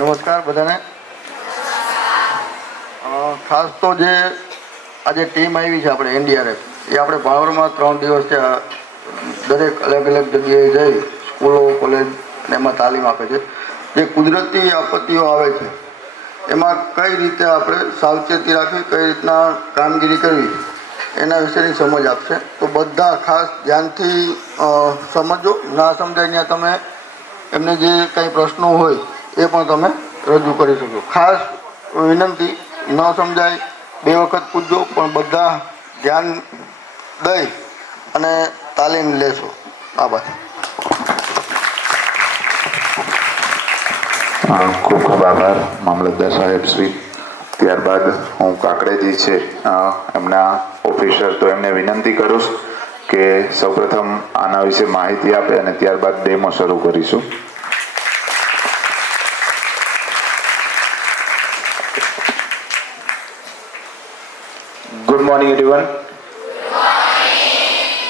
નમસ્કાર બધાને. ખાસ તો જે આજે ટીમ આવી છે આપણે એનડીઆરએફ, એ આપણે ભાવરમાં 3 દિવસ છે દરેક અલગ અલગ જગ્યાએ જઈ સ્કૂલો કોલેજ અને એમાં તાલીમ આપે છે. જે કુદરતી આપત્તિઓ આવે છે એમાં કઈ રીતે આપણે સાવચેતી રાખવી, કઈ રીતના કામગીરી કરવી એના વિશેની સમજ આપશે. તો બધા ખાસ ધ્યાનથી સમજો. ના સમજાય ત્યાં તમે એમને જે કંઈ પ્રશ્નો હોય એ પણ તમે રજૂ કરી શકો. ખાસ વિનંતી, ન સમજાય 2 વખત પૂછજો, પણ બધા ધ્યાન દઈ અને તાલીમ લેશો. આભાર. ખૂબ ખૂબ આભાર મામલતદાર સાહેબ શ્રી. ત્યારબાદ હું કાકડેજી છે એમના ઓફિસર, તો એમને વિનંતી કરું કે સૌપ્રથમ આના વિશે માહિતી આપે અને ત્યારબાદ ડેમો શરૂ કરીશું. Good morning everyone.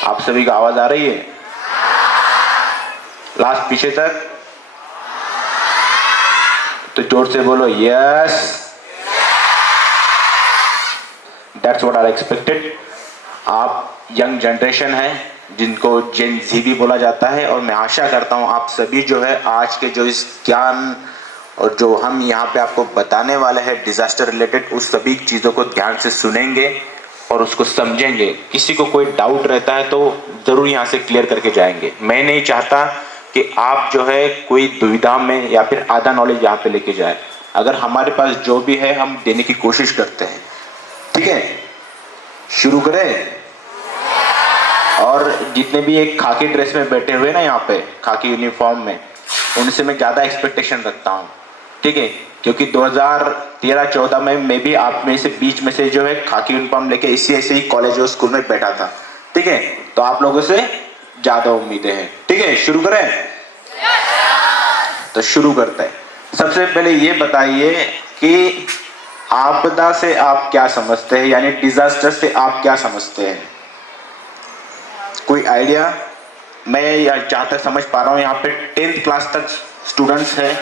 आप सभी का आवाज आ रही है? लास्ट पीछे तक तो जोर से बोलो yes. That's what I expected. आप यंग जनरेशन है जिनको जेन जी भी बोला जाता है, और मैं आशा करता हूं आप सभी जो है आज के जो इस ज्ञान और जो हम यहाँ पे आपको बताने वाले हैं डिजास्टर रिलेटेड, उस सभी चीज़ों को ध्यान से सुनेंगे और उसको समझेंगे. किसी को कोई डाउट रहता है तो ज़रूर यहाँ से क्लियर करके जाएंगे. मैं नहीं चाहता कि आप जो है कोई दुविधा में या फिर आधा नॉलेज यहाँ पे लेके जाए. अगर हमारे पास जो भी है हम देने की कोशिश करते हैं. ठीक है, शुरू करें. और जितने भी एक खाकी ड्रेस में बैठे हुए ना यहाँ पे खाकी यूनिफॉर्म में, उनसे मैं ज़्यादा एक्सपेक्टेशन रखता हूँ. ठीक है, क्योंकि 2013-14 में मैं भी आप में से बीच में से जो है खाकी यूनिफॉर्म लेके इसी ऐसे ही कॉलेज और स्कूल में बैठा था. ठीक है, तो आप लोगों से ज्यादा उम्मीदें हैं. ठीक है, शुरू करें. तो शुरू करते हैं. सबसे पहले ये बताइए कि आपदा से आप क्या समझते हैं, यानी डिजास्टर से आप क्या समझते हैं? कोई आइडिया? मैं जहां तक समझ पा रहा हूं यहाँ पे 10th क्लास तक स्टूडेंट्स हैं,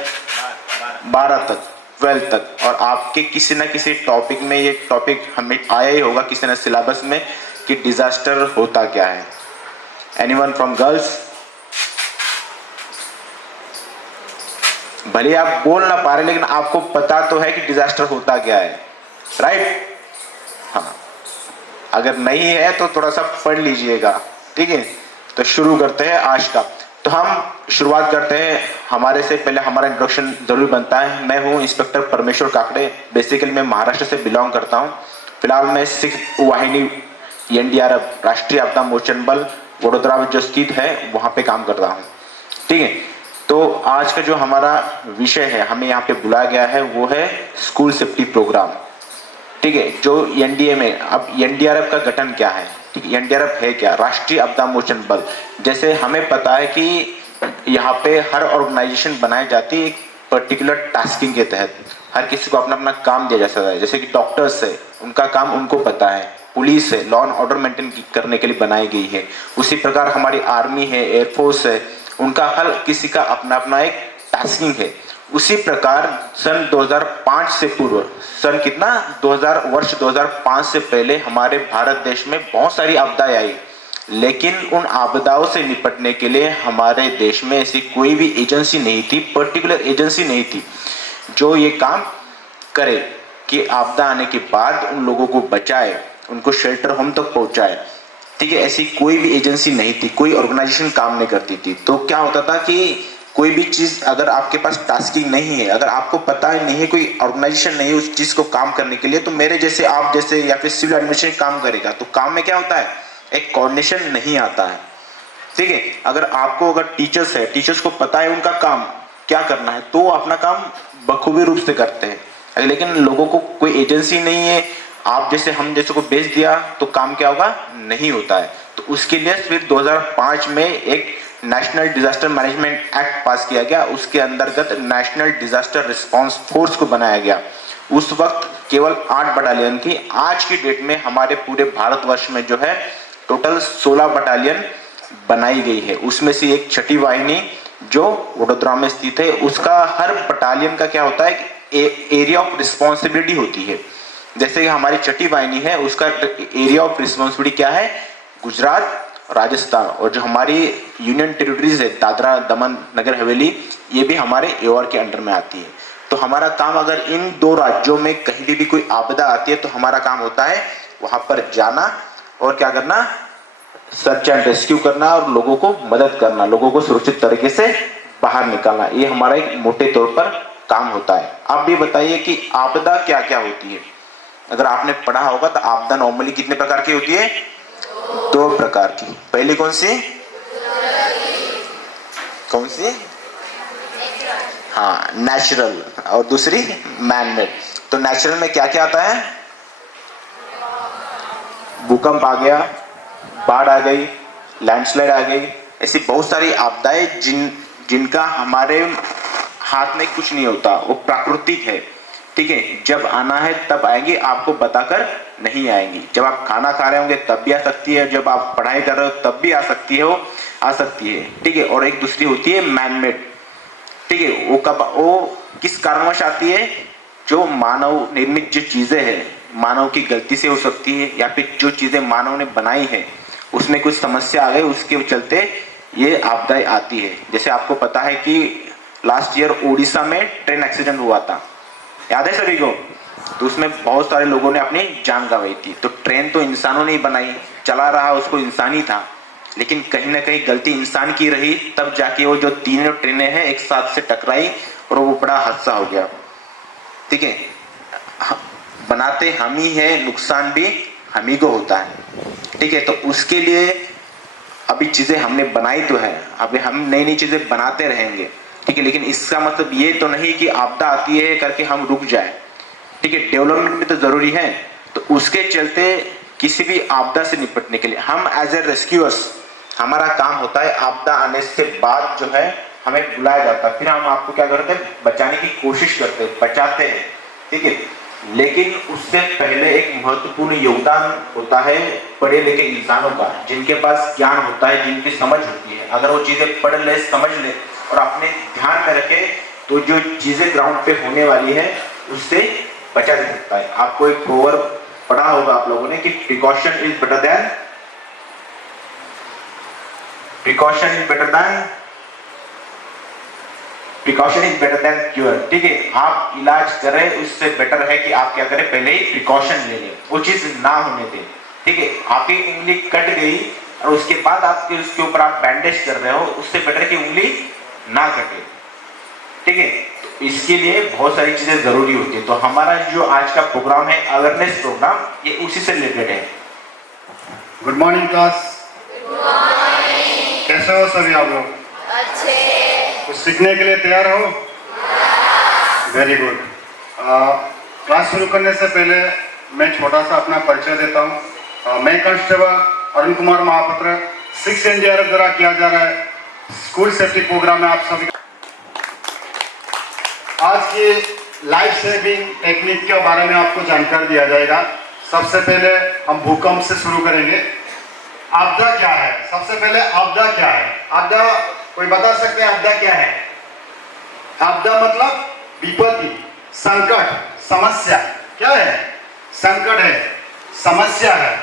12 तक, 12 तक, और आपके किसी न किसी टॉपिक में ये टॉपिक हमें आया ही होगा किसी न सिलेबस में कि डिजास्टर होता क्या है. Anyone from girls? भले आप बोल ना पा रहे लेकिन आपको पता तो है कि डिजास्टर होता क्या है, राइट? हाँ, अगर नहीं है तो थोड़ा सा पढ़ लीजिएगा. ठीक है, तो शुरू करते हैं आज का. तो हम शुरुआत करते हैं. हमारे से पहले हमारा इंट्रोडक्शन जरूर बनता है. मैं हूं इंस्पेक्टर परमेश्वर काकड़े. बेसिकली मैं महाराष्ट्र से बिलोंग करता हूं. फिलहाल मैं 6th वाहिनी एनडीआरएफ राष्ट्रीय आपदा मोचन बल वडोदरा में जो स्थित है वहां पे काम कर रहा हूं. ठीक है, तो आज का जो हमारा विषय है, हमें यहाँ पे बुलाया गया है, वो है स्कूल सेफ्टी प्रोग्राम. ठीक है, जो एनडीए में, अब एनडीआरएफ का गठन क्या है? ठीक है, एनडीआरएफ है क्या? राष्ट्रीय आपदा मोचन बल. जैसे हमें पता है कि यहाँ पे हर ऑर्गेनाइजेशन बनाई जाती है एक पर्टिकुलर टास्किंग के तहत. हर किसी को अपना अपना काम दिया जाता है. जैसे कि डॉक्टर्स है, उनका काम उनको पता है. पुलिस है, लॉ एंड ऑर्डर मेंटेन करने के लिए बनाई गई है. उसी प्रकार हमारी आर्मी है, एयरफोर्स है, उनका हर किसी का अपना अपना एक टास्किंग है. उसी प्रकार सन 2005 से पूर्व, सन कितना 2005 से पहले हमारे भारत देश में बहुत सारी आपदाएं आई, लेकिन उन आपदाओं से निपटने के लिए हमारे देश में ऐसी कोई भी एजेंसी नहीं थी, पर्टिकुलर एजेंसी नहीं थी जो ये काम करे कि आपदा आने के बाद उन लोगों को बचाए, उनको शेल्टर होम तक पहुंचाए. ठीक है, ऐसी कोई भी एजेंसी नहीं थी, कोई ऑर्गेनाइजेशन काम नहीं करती थी. तो क्या होता था कि कोई भी चीज अगर आपके पास टास्किंग नहीं है, अगर आपको पता ही नहीं है, कोई ऑर्गेनाइजेशन नहीं है उस चीज को काम करने के लिए, तो मेरे जैसे, आप जैसे या फिर सिविल एडमिनिस्ट्रेशन काम करेगा, तो काम में क्या होता है, एक कोऑर्डिनेशन नहीं आता है. ठीक है, अगर आपको, अगर टीचर्स है, टीचर्स को पता है उनका काम क्या करना है, तो अपना काम बखूबी रूप से करते हैं. लेकिन लोगों को कोई एजेंसी नहीं है, आप जैसे हम जैसे को भेज दिया तो काम क्या होगा, नहीं होता है. तो उसके लिए फिर 2005 में एक नेशनल डिजास्टर मैनेजमेंट एक्ट पास किया गया. उसके अंतर्गत नेशनल डिजास्टर रिस्पांस फोर्स को बनाया गया. उस वक्त केवल 8 बटालियन थी. आज की डेट में हमारे पूरे भारतवर्ष में जो है टोटल 16 बटालियन बनाई गई है. उसमें से एक 6ठी वाहिनी जो वडोदरा में स्थित है, उसका हर बटालियन का क्या होता है कि एरिया ऑफ रिस्पॉन्सिबिलिटी होती है। जैसे कि हमारी छठी वाहिनी है, उसका एरिया ऑफ रिस्पॉन्सिबिलिटी क्या है, गुजरात, राजस्थान, और जो हमारी यूनियन टेरिटरीज है दादरा दमन नगर हवेली, ये भी हमारे एओआर के अंडर में आती है। तो हमारा काम अगर इन दो राज्यों में कहीं भी कोई आपदा आती है तो हमारा काम होता है वहां पर जाना और क्या करना, सर्च एंड रेस्क्यू करना और लोगों को मदद करना, लोगों को सुरक्षित तरीके से बाहर निकालना। ये हमारा एक मोटे तौर पर काम होता है। आप भी बताइए कि आपदा क्या क्या होती है। अगर आपने पढ़ा होगा तो आपदा नॉर्मली कितने प्रकार की होती है, 2 प्रकार की। पहली कौन सी, कौन सी, हाँ नेचुरल, और दूसरी मैन मेड। तो नेचुरल में क्या क्या आता है, भूकंप आ गया, बाढ़ आ गई, लैंडस्लाइड आ गई, ऐसी बहुत सारी आपदाएं जिनका हमारे हाथ में कुछ नहीं होता, वो प्राकृतिक है। ठीक है, जब आना है तब आएंगी, आपको बताकर नहीं आएंगी। जब आप खाना खा रहे होंगे तब भी आ सकती है, जब आप पढ़ाई कर रहे हो तब भी आ सकती है, वो आ सकती है। ठीक है, और एक दूसरी होती है मैन मेड। ठीक है, वो किस कारणवश आती है, जो मानव निर्मित जो चीजें हैं, मानव की गलती से हो सकती है, या फिर जो चीजें मानव ने बनाई है उसमें कुछ समस्या आ गई, उसके चलते ये आपदाएं आती है। जैसे आपको पता है कि लास्ट ईयर उड़ीसा में ट्रेन एक्सीडेंट हुआ था, याद है सभी को। तो उसमें बहुत सारे लोगों ने अपनी जान गंवाई थी। तो ट्रेन तो इंसानों ने ही बनाई, चला रहा उसको इंसान ही था, लेकिन कहीं ना कहीं गलती इंसान की रही, तब जाके वो जो तीनों ट्रेनें हैं एक साथ से टकराई और वो बड़ा हादसा हो गया। ठीक है, बनाते हम ही है, नुकसान भी हम ही को होता है। ठीक है, तो उसके लिए अभी चीजें हमने बनाई तो है, अभी हम नई नई चीजें बनाते रहेंगे। ठीक है, लेकिन इसका मतलब ये तो नहीं कि आपदा आती है करके हम रुक जाए। ठीक है, डेवलपमेंट भी तो जरूरी है। तो उसके चलते किसी भी आपदा से निपटने के लिए हम एज ए रेस्क्यूअर्स, हमारा काम होता है आपदा आने से बाद जो है हमें बुलाया जाता है, फिर हम आपको क्या करते हैं, बचाने की कोशिश करते हैं, बचाते हैं। ठीक है, लेकिन उससे पहले एक महत्वपूर्ण योगदान होता है पढ़े लिखे इंसानों का, जिनके पास ज्ञान होता है, जिनकी समझ होती है। अगर वो चीजें पढ़ ले, समझ ले और अपने ध्यान में रखे तो जो चीजें ग्राउंड पे होने वाली है उससे बचा जा सकता है। आपको एक प्रोवर्ब पढ़ा होगा आप लोगों ने कि precaution is better than cure. ठीक है, आप इलाज करें उससे बेटर है कि आप क्या करें, पहले ही प्रिकॉशन ले लें, वो चीज ना होने दें। ठीक है, आपकी उंगली कट गई और उसके बाद आपके उसके ऊपर आप बैंडेज कर रहे हो, उससे बेटर कि उंगली ना कटे। ठीक है, तो इसके लिए बहुत सारी चीजें जरूरी होती है। तो हमारा जो आज का प्रोग्राम है, अवेयरनेस प्रोग्राम, ये उसी से रिलेटेड है। Good morning class. कैसे हो सभी आप लोग? अच्छे। कुछ सीखने के लिए तैयार हो? Very good. क्लास शुरू करने से पहले मैं छोटा सा अपना परिचय देता हूँ। मैं कांस्टेबल अरुण कुमार महापात्र, 6 NDRF द्वारा किया जा रहा है स्कूल सेफ्टी प्रोग्राम में आप सभी आज की लाइफ सेविंग टेक्निक के बारे में आपको जानकारी दिया जाएगा। सबसे पहले हम भूकंप से शुरू करेंगे। आपदा क्या है? सबसे पहले आपदा क्या है? आपदा कोई बता सकते हैं आपदा क्या है? आपदा मतलब विपत्ति, संकट, समस्या। क्या है? संकट है, समस्या है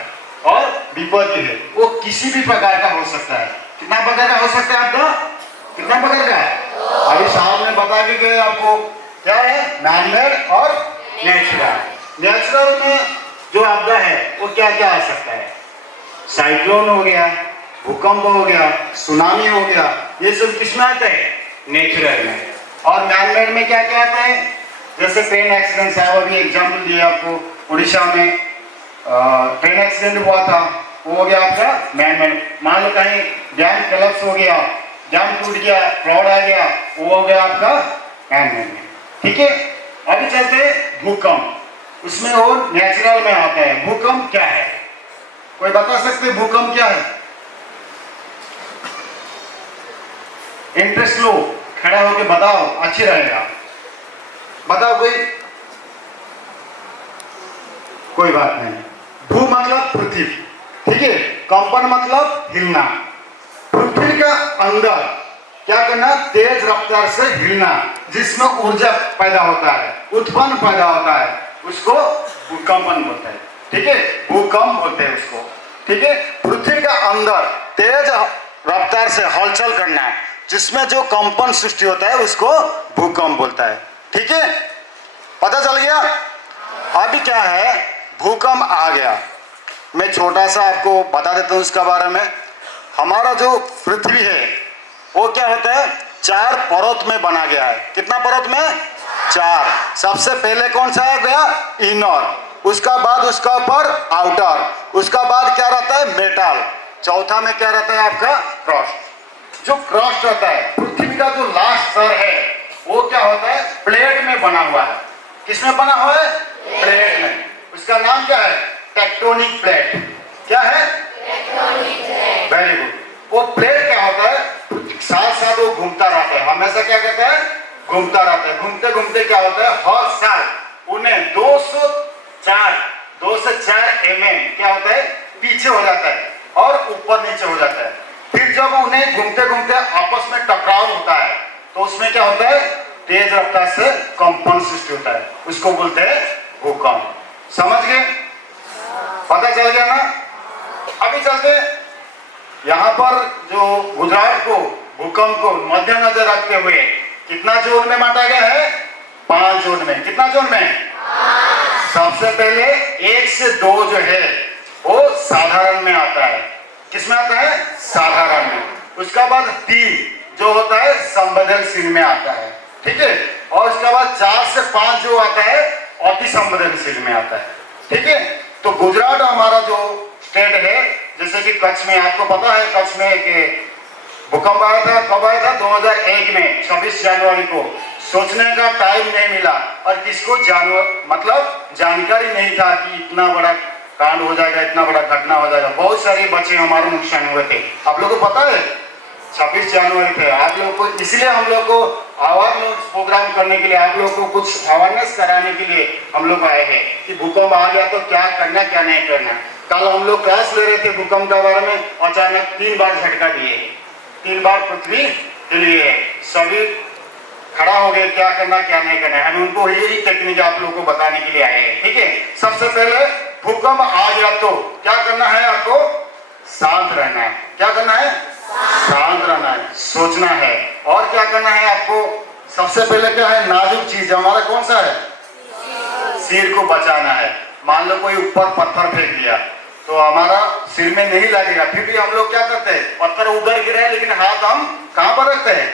और विपत्ति है। वो किसी भी प्रकार का हो सकता है। कितना प्रकार का हो सकता है आपदा? कितना प्रकार का है? अभी साहब ने बता भी गए आपको क्या है, मैनमेड और नेचुरल। नेचुरल में जो आपदा है वो क्या क्या आ सकता है? साइक्लोन हो गया, भूकंप हो गया, सुनामी हो गया, ये सब किसमें आता है? नेचुरल में। और मैनमेड में क्या क्या आता है? जैसे ट्रेन एक्सीडेंट साहब अभी एग्जाम्पल दिए आपको, उड़ीसा में ट्रेन एक्सीडेंट हुआ था, वो हो गया आपका मैनमेड। मान लो कहीं डैम कोलैप्स हो गया, डैम टूट गया, फ्लड आ गया, वो हो गया आपका मैनमेड में। ठीक है, अभी चलते हैं भूकंप, उसमें वो नेचुरल में आता है। भूकंप क्या है? कोई बता सकते भूकंप क्या है? इंटरेस्ट लो, खड़ा होके बताओ, अच्छी रहेगा। बताओ कोई बात नहीं। भू मतलब पृथ्वी, ठीक है। कंपन मतलब हिलना। पृथ्वी का अंदर क्या करना, तेज रफ्तार से हिलना, जिसमें ऊर्जा पैदा होता है, उत्पन्न पैदा होता है, उसको भूकंपन बोलते हैं। ठीक है, भूकंप बोलते हैं उसको। ठीक है, पृथ्वी का अंदर तेज रफ्तार से हलचल करना, जिसमें जो कंपन सृष्टि होता है उसको भूकंप बोलता है। ठीक है, पता चल गया। अभी क्या है, भूकंप आ गया, मैं छोटा सा आपको बता देता हूँ इसका बारे में। हमारा जो पृथ्वी है वो क्या होता है, 4 परत में बना गया है। कितना परत में, 4। सबसे पहले कौन सा है गया, इनर, उसका बाद उसका ऊपर आउटर, उसका बाद क्या रहता है, मेटल, चौथा में क्या रहता है आपका क्रस्ट। जो क्रस्ट रहता है, पृथ्वी का जो लास्ट स्तर है वो क्या होता है, प्लेट में बना हुआ है। किसमें बना हुआ है, प्लेट में। उसका नाम क्या है, टेक्टोनिक प्लेट। क्या है, वेरी गुड। वो प्लेट क्या होता है, साथ साथ वो घूमता रहता है, हमेशा क्या कहता है, घूमता रहता है। घूमते घूमते क्या होता है, हर साल उन्हें 2 से 4 mm क्या होता है, पीछे हो जाता है और ऊपर नीचे हो जाता है। फिर जब उन्हें घूमते घूमते आपस में टकराव होता है तो उसमें क्या होता है, तेज रफ्तार से कंपन सृष्टि होता है, उसको बोलते हैं भूकंप। समझ गए, पता चल गया ना। अभी चलते यहाँ पर जो गुजरात को भूकंप को मद्देनजर रखते हुए कितना जोन में बांटा गया है, 5 जोन में। कितना जोन में, सबसे पहले 1 से 2 जो है वो साधारण में आता है। किस में आता है, साधारण में। उसका बाद 3 जो होता है संवेदनशील में आता है। ठीक है, और उसके बाद 4 से 5 जो आता है अति संवेदनशील में आता है। ठीक है, तो गुजरात हमारा जो स्टेट है, जैसे कि कच्छ में, आपको पता है कच्छ में कि भूकंप आया था, कब आया था, 2001 में 26 जनवरी को। सोचने का टाइम नहीं मिला और किसको मतलब जानकारी नहीं था कि इतना बड़ा कांड हो जाएगा, इतना बड़ा घटना हो जाएगा। बहुत सारे बच्चे हमारे नुकसान हुए थे। आप लोगों को पता है 26 जनवरी थे। आप लोगों को इसलिए हम लोग को अवेयरनेस प्रोग्राम करने के लिए, आप लोग को कुछ अवेयरनेस कराने के लिए हम लोग आए हैं कि भूकंप आ गया तो क्या करना क्या नहीं करना। कल हम लोग क्लास ले रहे थे भूकंप के बारे में, अचानक 3 बार झटका दिए, 3 बार पृथ्वी हिली है, सभी खड़ा हो गए, क्या करना क्या नहीं करना है। हम उनको यही टेक्निक आप लोगों को बताने के लिए आए हैं। ठीक है, सबसे पहले भूकंप आ गया तो क्या करना है, आपको शांत रहना है। क्या करना है, शांत रहना है, सोचना है। और क्या करना है आपको, सबसे पहले क्या है, नाजुक चीज हमारा कौन सा है, सिर को बचाना है। मान लो कोई ऊपर पत्थर फेंक दिया तो हमारा सिर में नहीं लगेगा, फिर भी हम लोग क्या करते हैं, पत्थर उधर गिरा है लेकिन हाथ हम कहां पर रखते हैं,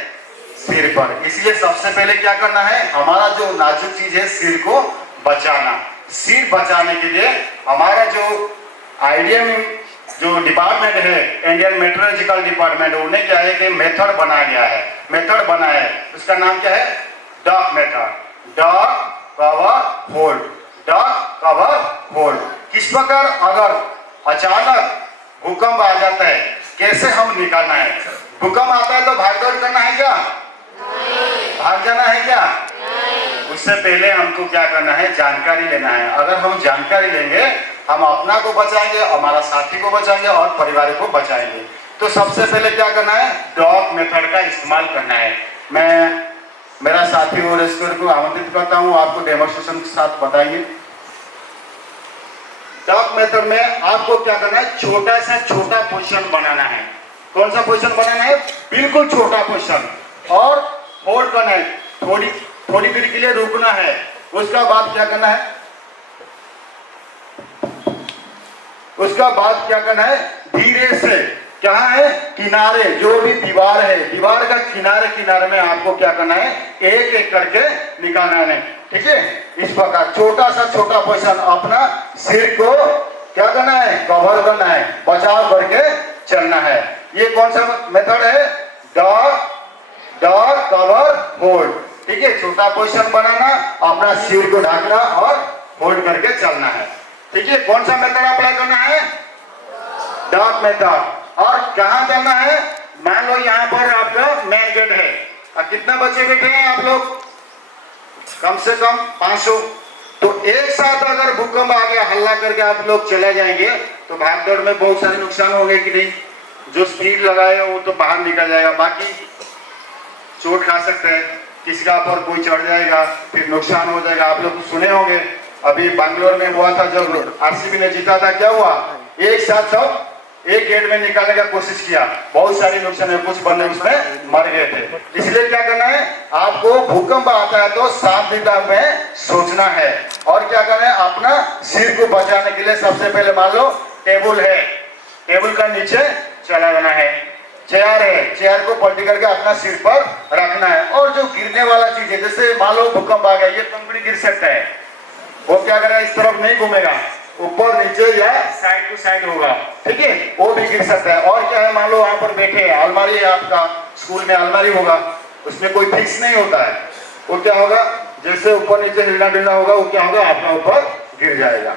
सिर पर। इसलिए सबसे पहले क्या करना है, हमारा जो नाजुक चीज है सिर को बचाना। सिर बचाने के लिए हमारा जो आईडीएम जो डिपार्टमेंट है, इंडियन मेट्रोलॉजिकल डिपार्टमेंट, उन्हें क्या है कि मेथड बनाया गया है, मेथड बनाया है। उसका नाम क्या है, duck method, duck cover hold, duck cover hold. किस प्रकार अगर अचानक भूकंप आ जाता है कैसे हम निकालना है। भूकंप आता है तो भाग दौड़ करना है क्या, भाग जाना है क्या, उससे पहले हमको क्या करना है, जानकारी लेना है। अगर हम जानकारी लेंगे हम अपना को बचाएंगे, हमारा साथी को बचाएंगे और परिवार को बचाएंगे। तो सबसे पहले क्या करना है, डॉग मेथड का इस्तेमाल करना है। मैं मेरा साथी और रेस्क्यूअर को आमंत्रित करता हूं, आपको डेमोन्स्ट्रेशन के साथ बताएंगे। डॉग मेथड में आपको क्या करना है, छोटा से छोटा पोजीशन बनाना है। कौन सा पोजीशन बनाना है, बिल्कुल छोटा पोजीशन, और होल्ड करना है, थोड़ी देर के लिए रुकना है। उसका बाद क्या करना है, उसका बाद क्या करना है, धीरे से क्या है, किनारे जो भी दीवार है, दीवार का किनारे किनारे में आपको क्या करना है, एक एक करके निकालना है। ठीक है, इस प्रकार छोटा सा छोटा पोजीशन, अपना सिर को क्या करना है, कवर करना है, बचाव करके चलना है। ये कौन सा मेथड है, डॉग कवर होल्ड। ठीक है, छोटा पोजीशन बनाना, अपना सिर को ढकना और होल्ड करके चलना है। ठीक है, कौन सा मेथड अप्लाई करना है, डॉग मेथड। और कहां चलना है, मान लो यहाँ पर आपका मेन गेट है और कितने बच्चे बैठे हैं आप लोग, कम से कम 500। तो एक साथ अगर भूकंप आ गया, हल्ला करके आप लोग चले जाएंगे तो भाग दौड़ में बहुत सारे नुकसान होंगे कि नहीं। जो स्पीड लगाए वो तो बाहर निकल जाएगा, बाकी चोट खा सकते हैं, किसी का पर कोई चढ़ जाएगा, फिर नुकसान हो जाएगा। आप लोग सुने होंगे अभी बैंगलोर में हुआ था जब आरसीबी ने जीता था, क्या हुआ, एक साथ सब एक गेट में निकालने का कोशिश किया, बहुत सारे नुकसान है, कुछ बंदे उसमें मर गए थे। इसलिए क्या करना है, आपको भूकंप आता है तो सात दिमाग में सोचना है और क्या करना है, अपना सिर को बचाने के लिए सबसे पहले मान लो टेबल है, टेबल का नीचे चला जाना है, चेयर है, चेयर को पलटी करके अपना सिर पर रखना है। और जो गिरने वाला चीज है, जैसे मान लो भूकंप आ गया, ये कंकड़ी गिर सकता है, वो क्या करेगा, इस तरफ नहीं घूमेगा, ऊपर नीचे या साइड टू साइड होगा, ठीक है, वो भी गिर सकता है। और क्या है, मान लो वहां पर बैठे हैं, अलमारी है आपका, स्कूल में अलमारी होगा, उसमें कोई फिक्स नहीं होता है, वो क्या होगा, जैसे ऊपर नीचे हिलना डुलना होगा, वो क्या होगा, आपका ऊपर गिर जाएगा।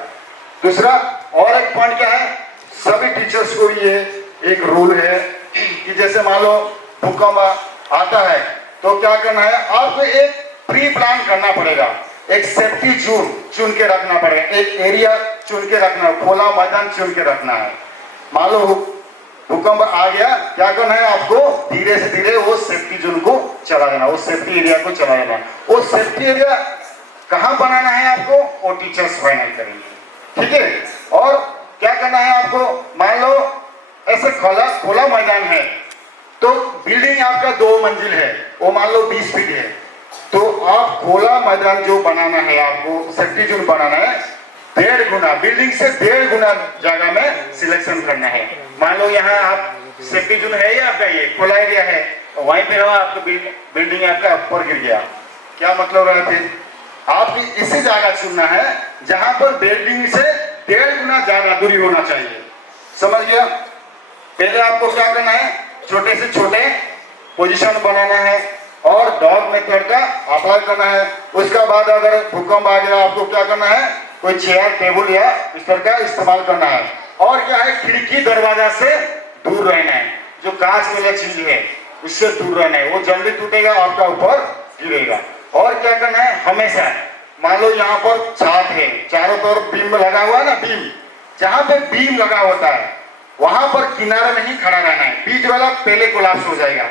दूसरा और एक पॉइंट क्या है, सभी टीचर्स को ये एक रूल है कि जैसे मान लो भूकंप आता है तो क्या करना है, आपको एक प्री प्लान करना पड़ेगा, एक सेफ्टी जोन चुन के रखना पड़ेगा, एक एरिया चुन के रखना है, खुला मैदान चुन के रखना है। मान लो भूकंप आ गया, क्या करना है, आपको धीरे से धीरे वो सेफ्टी जोन को चला जाना, वो सेफ्टी एरिया को चला जाना। वो सेफ्टी एरिया कहाँ बनाना है आपको, वो टीचर्स फाइनल करेंगे, ठीक है। और क्या करना है आपको, मान लो ऐसे खुला मैदान है तो बिल्डिंग आपका 2 मंजिल है, वो मान लो 20 फीट है, तो आप खुला मैदान जो बनाना है, आपको सेफ्टी जोन बनाना है, 1.5 गुना, बिल्डिंग से 1.5 गुना जगह में सिलेक्शन करना है। मान लो यहाँ आप सेफ्टी जोन है या आपका ये खुला एरिया है, वहीं पे हो, आपका बिल्डिंग आपका ऊपर गिर गया, क्या मतलब है, फिर आपकी इसी जगह चुनना है जहां पर बिल्डिंग से 1.5 गुना ज्यादा दूरी होना चाहिए, समझ गया। पहले आपको क्या करना है, छोटे से छोटे पोजीशन बनाना है और डॉग मेथड का अप्लाई करना है। उसके बाद अगर भूकंप आ गया, आपको क्या करना है, कोई चेयर टेबल या बिस्तर का इस्तेमाल करना है। और क्या है, खिड़की दरवाजा से दूर रहना है, जो कांच वाला चीज है उससे दूर रहना है, वो जल्दी टूटेगा, आपका ऊपर गिरेगा। और क्या करना है, हमेशा मान लो यहाँ पर छत है, चारों तरफ बीम लगा हुआ है ना, बीम, जहां पे बीम लगा होता है वहां पर किनारे में ही खड़ा रहना है, बीच वाला पहले कोलैप्स हो जाएगा।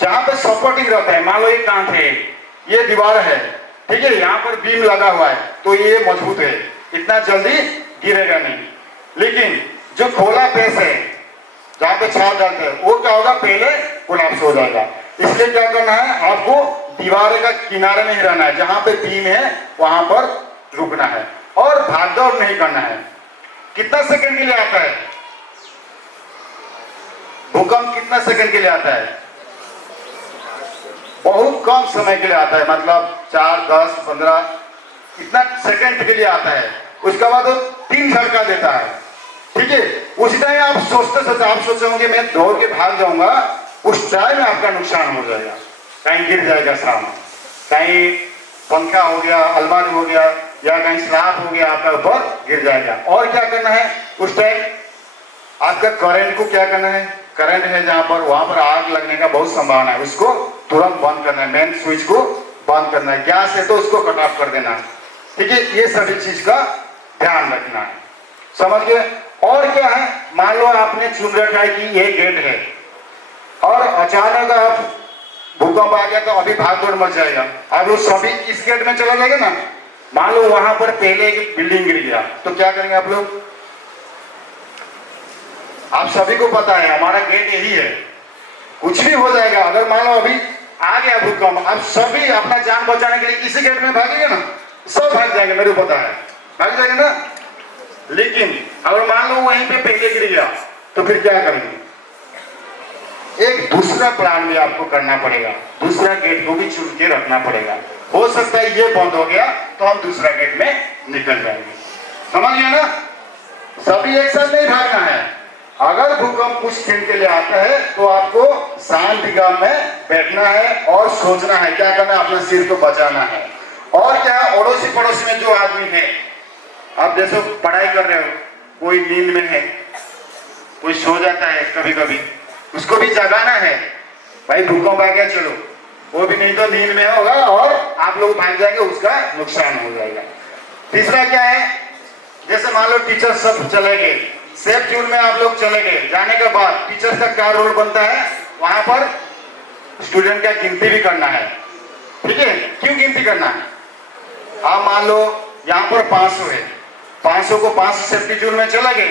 जहां पे सपोर्टिंग रहता है, मान लो ये कांच है, ये दीवार है, ठीक है, यहाँ पर बीम लगा हुआ है तो ये मजबूत है, इतना जल्दी गिरेगा नहीं। लेकिन जो खोला पेस है, जहाँ पे छाप डालते हैं, वो क्या होगा, पहले कोलैप्स हो जाएगा। इसलिए क्या करना है, आपको दीवार का किनारे नहीं रहना है, जहां पे बीम है वहां पर रुकना है और भागदौड़ नहीं करना है। कितना सेकंड के लिए आता है भूकंप, कितना सेकंड के लिए आता है, बहुत कम समय के लिए आता है, मतलब 4, 10, 15 इतना सेकंड के लिए आता है। उसके बाद वो 3 झटका देता है, ठीक है। उस टाइम आप सोचते होंगे मैं दौड़ के भाग जाऊंगा, उस टाइम आपका नुकसान हो जाएगा, कहीं गिर जाएगा सामान, कहीं पंखा हो गया, अलमारी हो गया, या कहीं स्लैब हो गया, आपका ऊपर गिर जाएगा। और क्या करना है, उस टाइम आपका करंट को क्या करना है, करंट है जहां पर, वहां पर आग लगने का बहुत संभावना है, उसको तुरंत बंद करना है, मेन स्विच को बंद करना है, गैस है तो उसको कट ऑफ कर देना है, ठीक है। ये सभी चीज का ध्यान रखना है, समझ गए। और क्या है, मान लो आपने चुन रखा है कि ये गेट है और अचानक आप भूकंप आ गया तो अभी भाग दौड़ मच जाएगा, आप लोग सभी इस गेट में चला जाएगा ना। मान लो वहां पर पहले एक बिल्डिंग गिर गया तो क्या करेंगे आप लोग, आप सभी को पता है हमारा गेट यही है, कुछ भी हो जाएगा। अगर मान लो अभी आ गया भूकंप, आप सभी अपना जान बचाने के लिए इसी गेट में भागेंगे ना, सब भाग जाएंगे, मेरे को पता है, भाग जाएंगे ना। लेकिन अगर मान लो वहीं पे पहले गिर गया तो फिर क्या करेंगे, एक दूसरा प्लान भी आपको करना पड़ेगा, दूसरा गेट को भी चुन के रखना पड़ेगा। हो सकता है ये बंद हो गया तो हम दूसरा गेट में निकल जाएंगे, समझ गया ना। सभी एक साथ नहीं भागना है। अगर भूकंप कुछ दिन के लिए आता है तो आपको शांत जगह में बैठना है और सोचना है क्या करना है, अपने सिर को बचाना है। और क्या, अड़ोसी पड़ोसी में जो आदमी है, आप जैसे पढ़ाई कर रहे हो, कोई नींद में है, कोई सो जाता है कभी कभी, उसको भी जगाना है, भाई भूकंप आ गया चलो, वो भी नहीं तो नींद में होगा और आप लोग भाग जाएंगे, उसका नुकसान हो जाएगा। तीसरा क्या है, जैसे मान लो टीचर सब चले गए, सेफ जोन में आप लोग चले गए, जाने के बाद टीचर का क्या रोल बनता है, वहां पर स्टूडेंट का गिनती भी करना है। ठीक है, क्यों गिनती करना है? आप मान लो यहाँ पर 500 है, 500 को 5 सेफ्टी जोन में चला गए,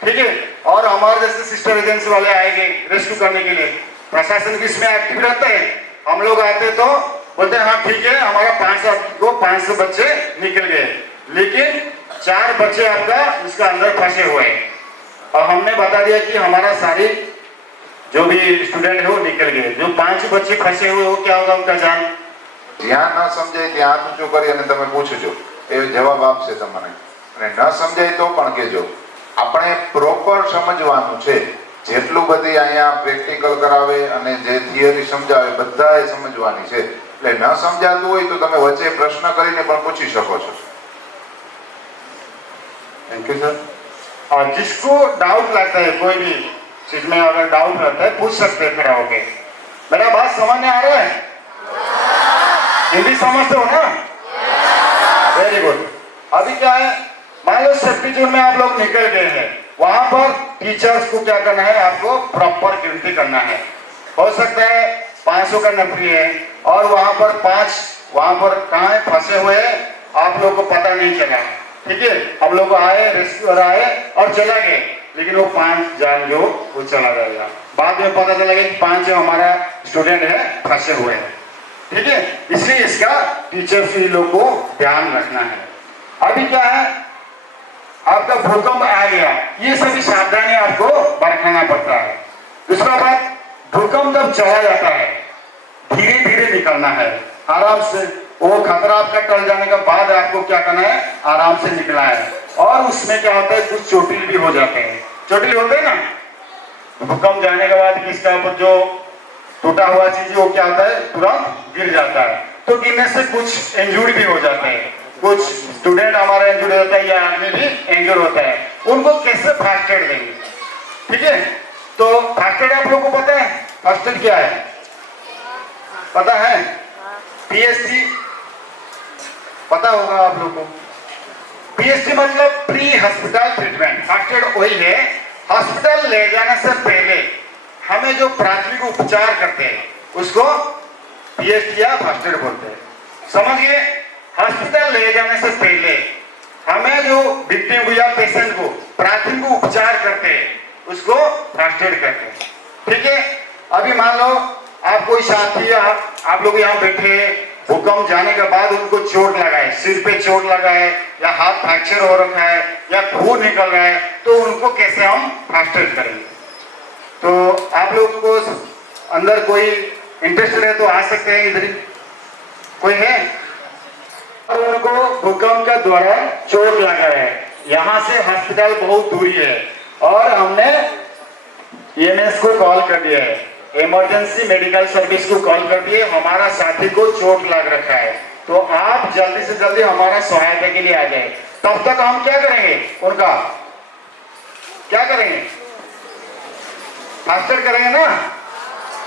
ठीक है, और हमारे जैसे सिस्टर एजेंसी वाले आएंगे रेस्क्यू करने के लिए, प्रशासन भी इसमें एक्टिव रहता है। हम लोग आते तो बोलते हैं हाँ ठीक है, हमारा 500 बच्चे निकल गए, लेकिन 4 बच्चे आपका इसका अंदर फंसे हुए हैं, और हमने बता दिया कि हमारा सारी जो भी स्टूडेंट है वो निकल गए। जो 5 बच्चे फंसे हुए वो क्या होगा उनका जान? જ્યાં ન સમજાય ત્યાં હાથ ઊંચું કરી અને તમે પૂછજો, એ જવાબ આપશે તમને. અને ન સમજાય તો પણ કહેજો. આપણે પ્રોપર સમજવાનું છે, જેટલું બધી અહીંયા પ્રેક્ટિકલ કરાવે અને જે થિયરી સમજાવે બધાએ સમજવાની છે. એટલે ન સમજાતું હોય તો તમે વચ્ચે પ્રશ્ન કરીને પણ પૂછી શકો છો. Thank you sir. और जिसको डाउट लगता है, कोई भी चीज में अगर डाउट रहता है पूछ सकते हैं खड़ा होके। मेरा बात समझ में आ रहा है? हिंदी समझते हो ना? Very good. अभी क्या है, मान लो सेफ्टी जोन में आप लोग निकल गए हैं, वहां पर टीचर्स को क्या करना है, आपको प्रॉपर गिनती करना है। हो सकता है 500 का नफरी है और वहां पर 5 वहां पर कहाँ है फंसे हुए हैं, आप लोग को पता नहीं चला, ठीक है। हम लोग आए, रेस्क्यूअर आए और चला गए, लेकिन वो 5 जान जो वो चला जाएगा। बाद में पता चला कि 5 जो हमारा स्टूडेंट है फंसे हुए हैं, ठीक है। इसलिए इसका टीचर्स ही लोग को ध्यान रखना है। अभी क्या है, आपका भूकंप आ गया, ये सभी सावधानी आपको बरतना पड़ता है। दूसरा बात, भूकंप जब चला जाता है धीरे धीरे निकलना है, आराम से। वो खतरा आपका टल जाने के बाद आपको क्या करना है, आराम से निकलना है। और उसमें क्या होता है, कुछ चोटिल भी हो जाते हैं। चोटिल होते हैं ना, भूकंप जाने के बाद किसका ऊपर जो टूटा हुआ चीज वो क्या होता है, तुरंत गिर जाता है। तो गिरने से कुछ इंजूरी भी हो जाते हैं, कुछ स्टूडेंट हमारा इंजूर होता है या आदमी भी इंजूर होता है। उनको कैसे फर्स्ट एड देंगे, ठीक है। तो फर्स्ट एड आप लोग को पता है, फर्स्ट एड क्या है, पता है? पीएसटी पता होगा आप लोग को। पीएसटी मतलब pre hospital treatment. First aid वही है, हॉस्पिटल ले जाने से पहले हमें जो प्राथमिक उपचार करते हैं उसको पीएसटी या फर्स्ट एड बोलते हैं। समझिए, हॉस्पिटल ले जाने से पहले हमें जो विक्टिम को या पेशेंट को प्राथमिक उपचार करते हैं उसको फर्स्ट एड करते हैं, ठीक है। अभी मान लो आप कोई साथी, आप लोग यहाँ बैठे, भूकंप जाने के बाद उनको चोट लगा है, सिर पे चोट लगा है या हाथ फ्रैक्चर हो रखा है या खून निकल रहा है, तो उनको कैसे हम फर्स्ट एड करेंगे? तो आप लोग को अंदर कोई इंटरेस्टेड है तो आ सकते हैं इधर ही, कोई है? उनको भूकंप के द्वारा चोट लगा है, यहाँ से हॉस्पिटल बहुत दूरी है और हमने ईएमएस को कॉल कर दिया है, इमरजेंसी मेडिकल सर्विस को कॉल कर दिए, हमारा साथी को चोट लग रखा है, तो आप जल्दी से जल्दी हमारा सहायता के लिए आ जाए। तब तक हम क्या करेंगे, उनका क्या करेंगे, फर्स्ट एड करेंगे ना।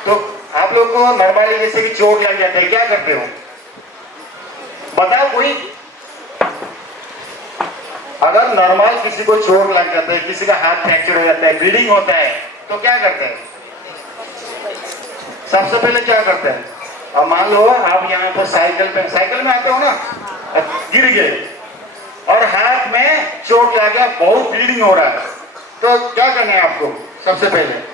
तो आप लोग को नॉर्मली जैसे कि चोट लग जाता है, क्या करते हो बताओ कोई? अगर नॉर्मल किसी को चोट लग जाता है, किसी का हाथ फ्रैक्चर हो जाता है, ब्लीडिंग होता है, तो क्या करते हैं? सबसे पहले क्या करते हैं, अब मान लो आप यहाँ पर साइकिल में आते हो ना, गिर गए और हाथ में चोट लग गया, बहुत ब्लीडिंग हो रहा है, तो क्या करना है आपको? सबसे पहले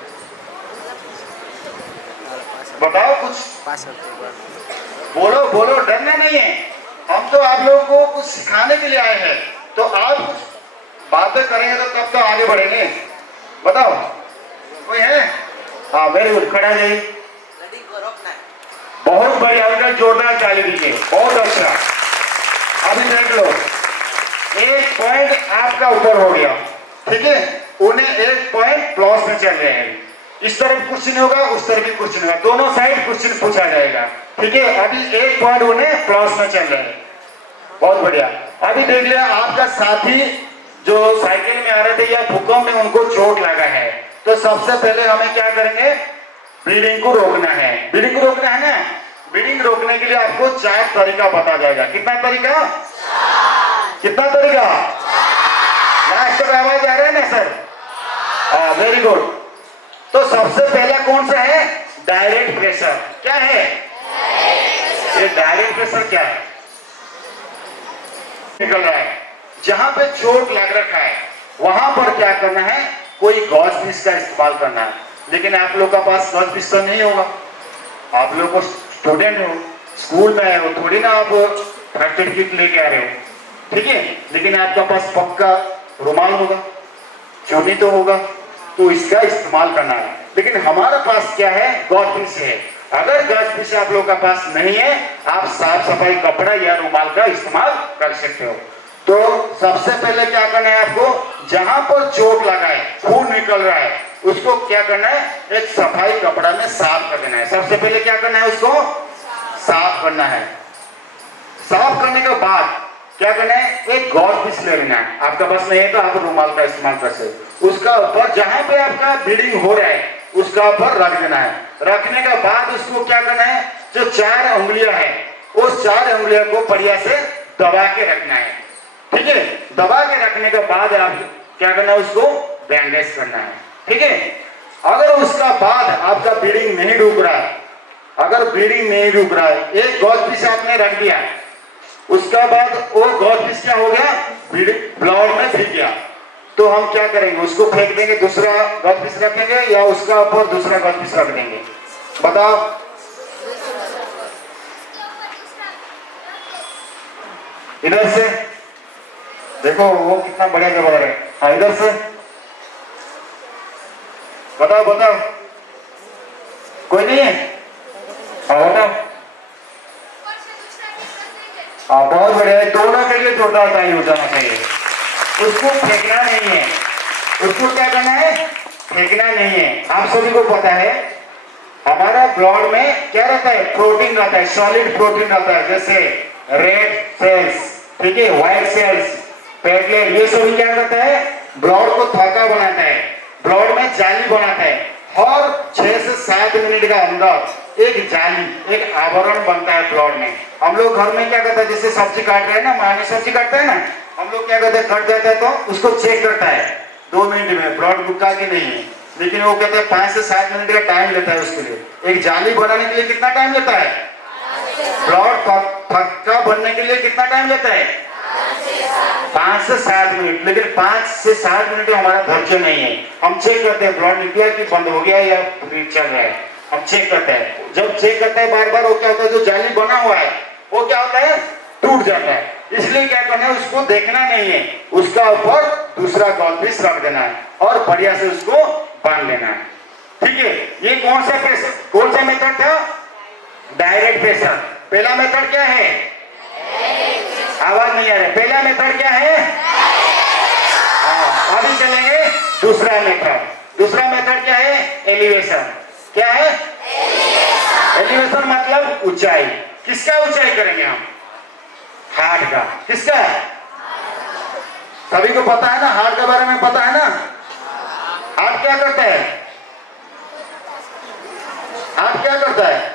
बताओ, कुछ बोलो बोलो, डरना नहीं है। हम तो आप लोगों को कुछ सिखाने के लिए आए हैं, तो आप कुछ बातें करेंगे तो तब तो आगे बढ़ेंगे। बताओ कोई है? हाँ, वेरी गुड, खड़ा जाइए। बहुत बढ़िया, उनका जोरदार ताली दीजिए, बहुत अच्छा। अभी देख लो, 1 पॉइंट आपका ऊपर हो गया, ठीक है। उन्हें 1 पॉइंट प्लस में चल रहे हैं। इस तरफ क्वेश्चन होगा, उस तरफ भी क्वेश्चन होगा, दोनों साइड क्वेश्चन पूछा जाएगा, ठीक है। अभी 1 पॉइंट उन्हें प्लस में चल रहे हैं, बहुत बढ़िया। अभी देख लिया, आपका साथी जो साइकिल में आ रहे थे या भूकंप में उनको चोट लगा है, तो सबसे पहले हमें क्या करेंगे, ब्लीडिंग को रोकना है। ब्लीडिंग को रोकना है ना, ब्लीडिंग रोकने के लिए आपको 4 तरीका बता जाएगा। कितना तरीका? कितना तरीका? लास्ट तक आवाज आ रहा है ना सर? Very good. तो सबसे पहला कौन सा है? डायरेक्ट प्रेशर क्या है? ये डायरेक्ट प्रेशर क्या है? निकल रहा है। जहां पे चोट लग रखा है वहां पर क्या करना है? कोई गॉज पीस का इस्तेमाल करना है। लेकिन आप लोग का पास गॉज पीस तो नहीं होगा। आप लोग को स्टूडेंट हो, स्कूल में आए हो, थोड़ी ना आप फर्स्ट एड किट लेके आ रहे हो, ठीक है? लेकिन आपका पास पक्का रुमाल होगा, चुन्नी तो होगा, तो इसका इस्तेमाल करना है। लेकिन हमारे पास क्या है? गॉज पीस है। अगर गॉज पीस आप लोग का पास नहीं है, आप साफ सफाई कपड़ा या रुमाल का इस्तेमाल कर सकते हो। तो सबसे पहले क्या करना है आपको? जहां पर चोट लगा है, खून निकल रहा है, उसको क्या करना है? एक सफाई कपड़ा में साफ कर देना है। सबसे पहले क्या करना है? उसको साफ करना है। साफ करने के बाद क्या करना है? एक गॉज पीस ले लेना है। आपका पास नहीं है तो आप रुमाल का इस्तेमाल कर सकते हो। उसका ऊपर जहां पे आपका ब्लीडिंग हो रहा है उसका ऊपर रख देना है। रखने के बाद उसको क्या करना है? जो 4 उंगलियां है उस 4 उंगलियों को बढ़िया से दबा के रखना है, ठीक है? दबा के रखने के बाद आप क्या करना है? उसको बैंडेज करना है, ठीक है? अगर उसका बाद आपका ब्लीडिंग नहीं रुक रहा है, अगर ब्लीडिंग नहीं रुक रहा है, एक गॉज पीस आपने रख दिया, उसका बाद वो गॉज पीस क्या हो गया? ब्लड में भीग गया, तो हम क्या करेंगे? उसको फेंक देंगे, दूसरा गॉज पीस रखेंगे या उसका ऊपर दूसरा गॉज पीस रख देंगे? बताओ। इधर से देखो वो कितना बढ़िया जवाब है। हाँ, इधर से बताओ बताओ, कोई नहीं है? हाँ बताओ। हाँ बहुत बढ़िया है। दोनों के लिए छोटा टाइम हो जाना चाहिए। उसको फेंकना नहीं है। उसको क्या करना है? फेंकना नहीं है। आप सभी को पता है हमारा ब्लड में क्या रहता है? प्रोटीन रहता है, सॉलिड प्रोटीन रहता है, जैसे रेड सेल्स, ठीक है, व्हाइट सेल्स, प्लेटलेट, ये सभी क्या करता है? ब्लड को थका बनाता है, ब्लड में जाली बनाता है। हर 6 से 7 मिनट का अंदर एक जाली, एक आवरण बनता है ब्लड में। हम लोग घर में क्या करते हैं? जैसे सब्जी काट रहे हैं ना, माँ ने सब्जी काटता है ना, हम लोग क्या करते हैं? कट जाता है तो उसको चेक करता है 2 मिनट में ब्लड रुका कि नहीं है। लेकिन वो कहते हैं 5 से 7 मिनट का टाइम लेता है उसके लिए। एक जाली बनाने के लिए कितना टाइम लेता है? ब्लड थक्का बनने के लिए कितना टाइम लेता है? 5 से 7 मिनट। लेकिन 5 से 7 मिनट हमारा धैर्य नहीं है। हम चेक करते हैं ब्लड निकला कि बंद हो गया या चल रहा है, हम चेक करते हैं। जब चेक करते हैं बार बार, वो क्या होता है? जो जाली बना हुआ है वो क्या होता है? टूट जाता है। इसलिए क्या करना है? उसको देखना नहीं है, उसका ऊपर दूसरा गॉज पीस रख देना है और बढ़िया से उसको बांध लेना है, ठीक है? ये कौन सा प्रेशर, कौन सा मेथड था? Direct pressure. पहला मेथड क्या है? आवाज नहीं आ रहा। पहला मेथड क्या है? हाँ, अभी चलेंगे दूसरा मेथड। दूसरा मेथड क्या है? एलिवेशन। क्या है? एलिवेशन मतलब ऊंचाई। किसका ऊंचाई करेंगे हम? हार्ट का। किसका? सभी को पता है ना, हार्ट के बारे में पता है ना? हार्ट क्या करता है? हार्ट क्या करता है?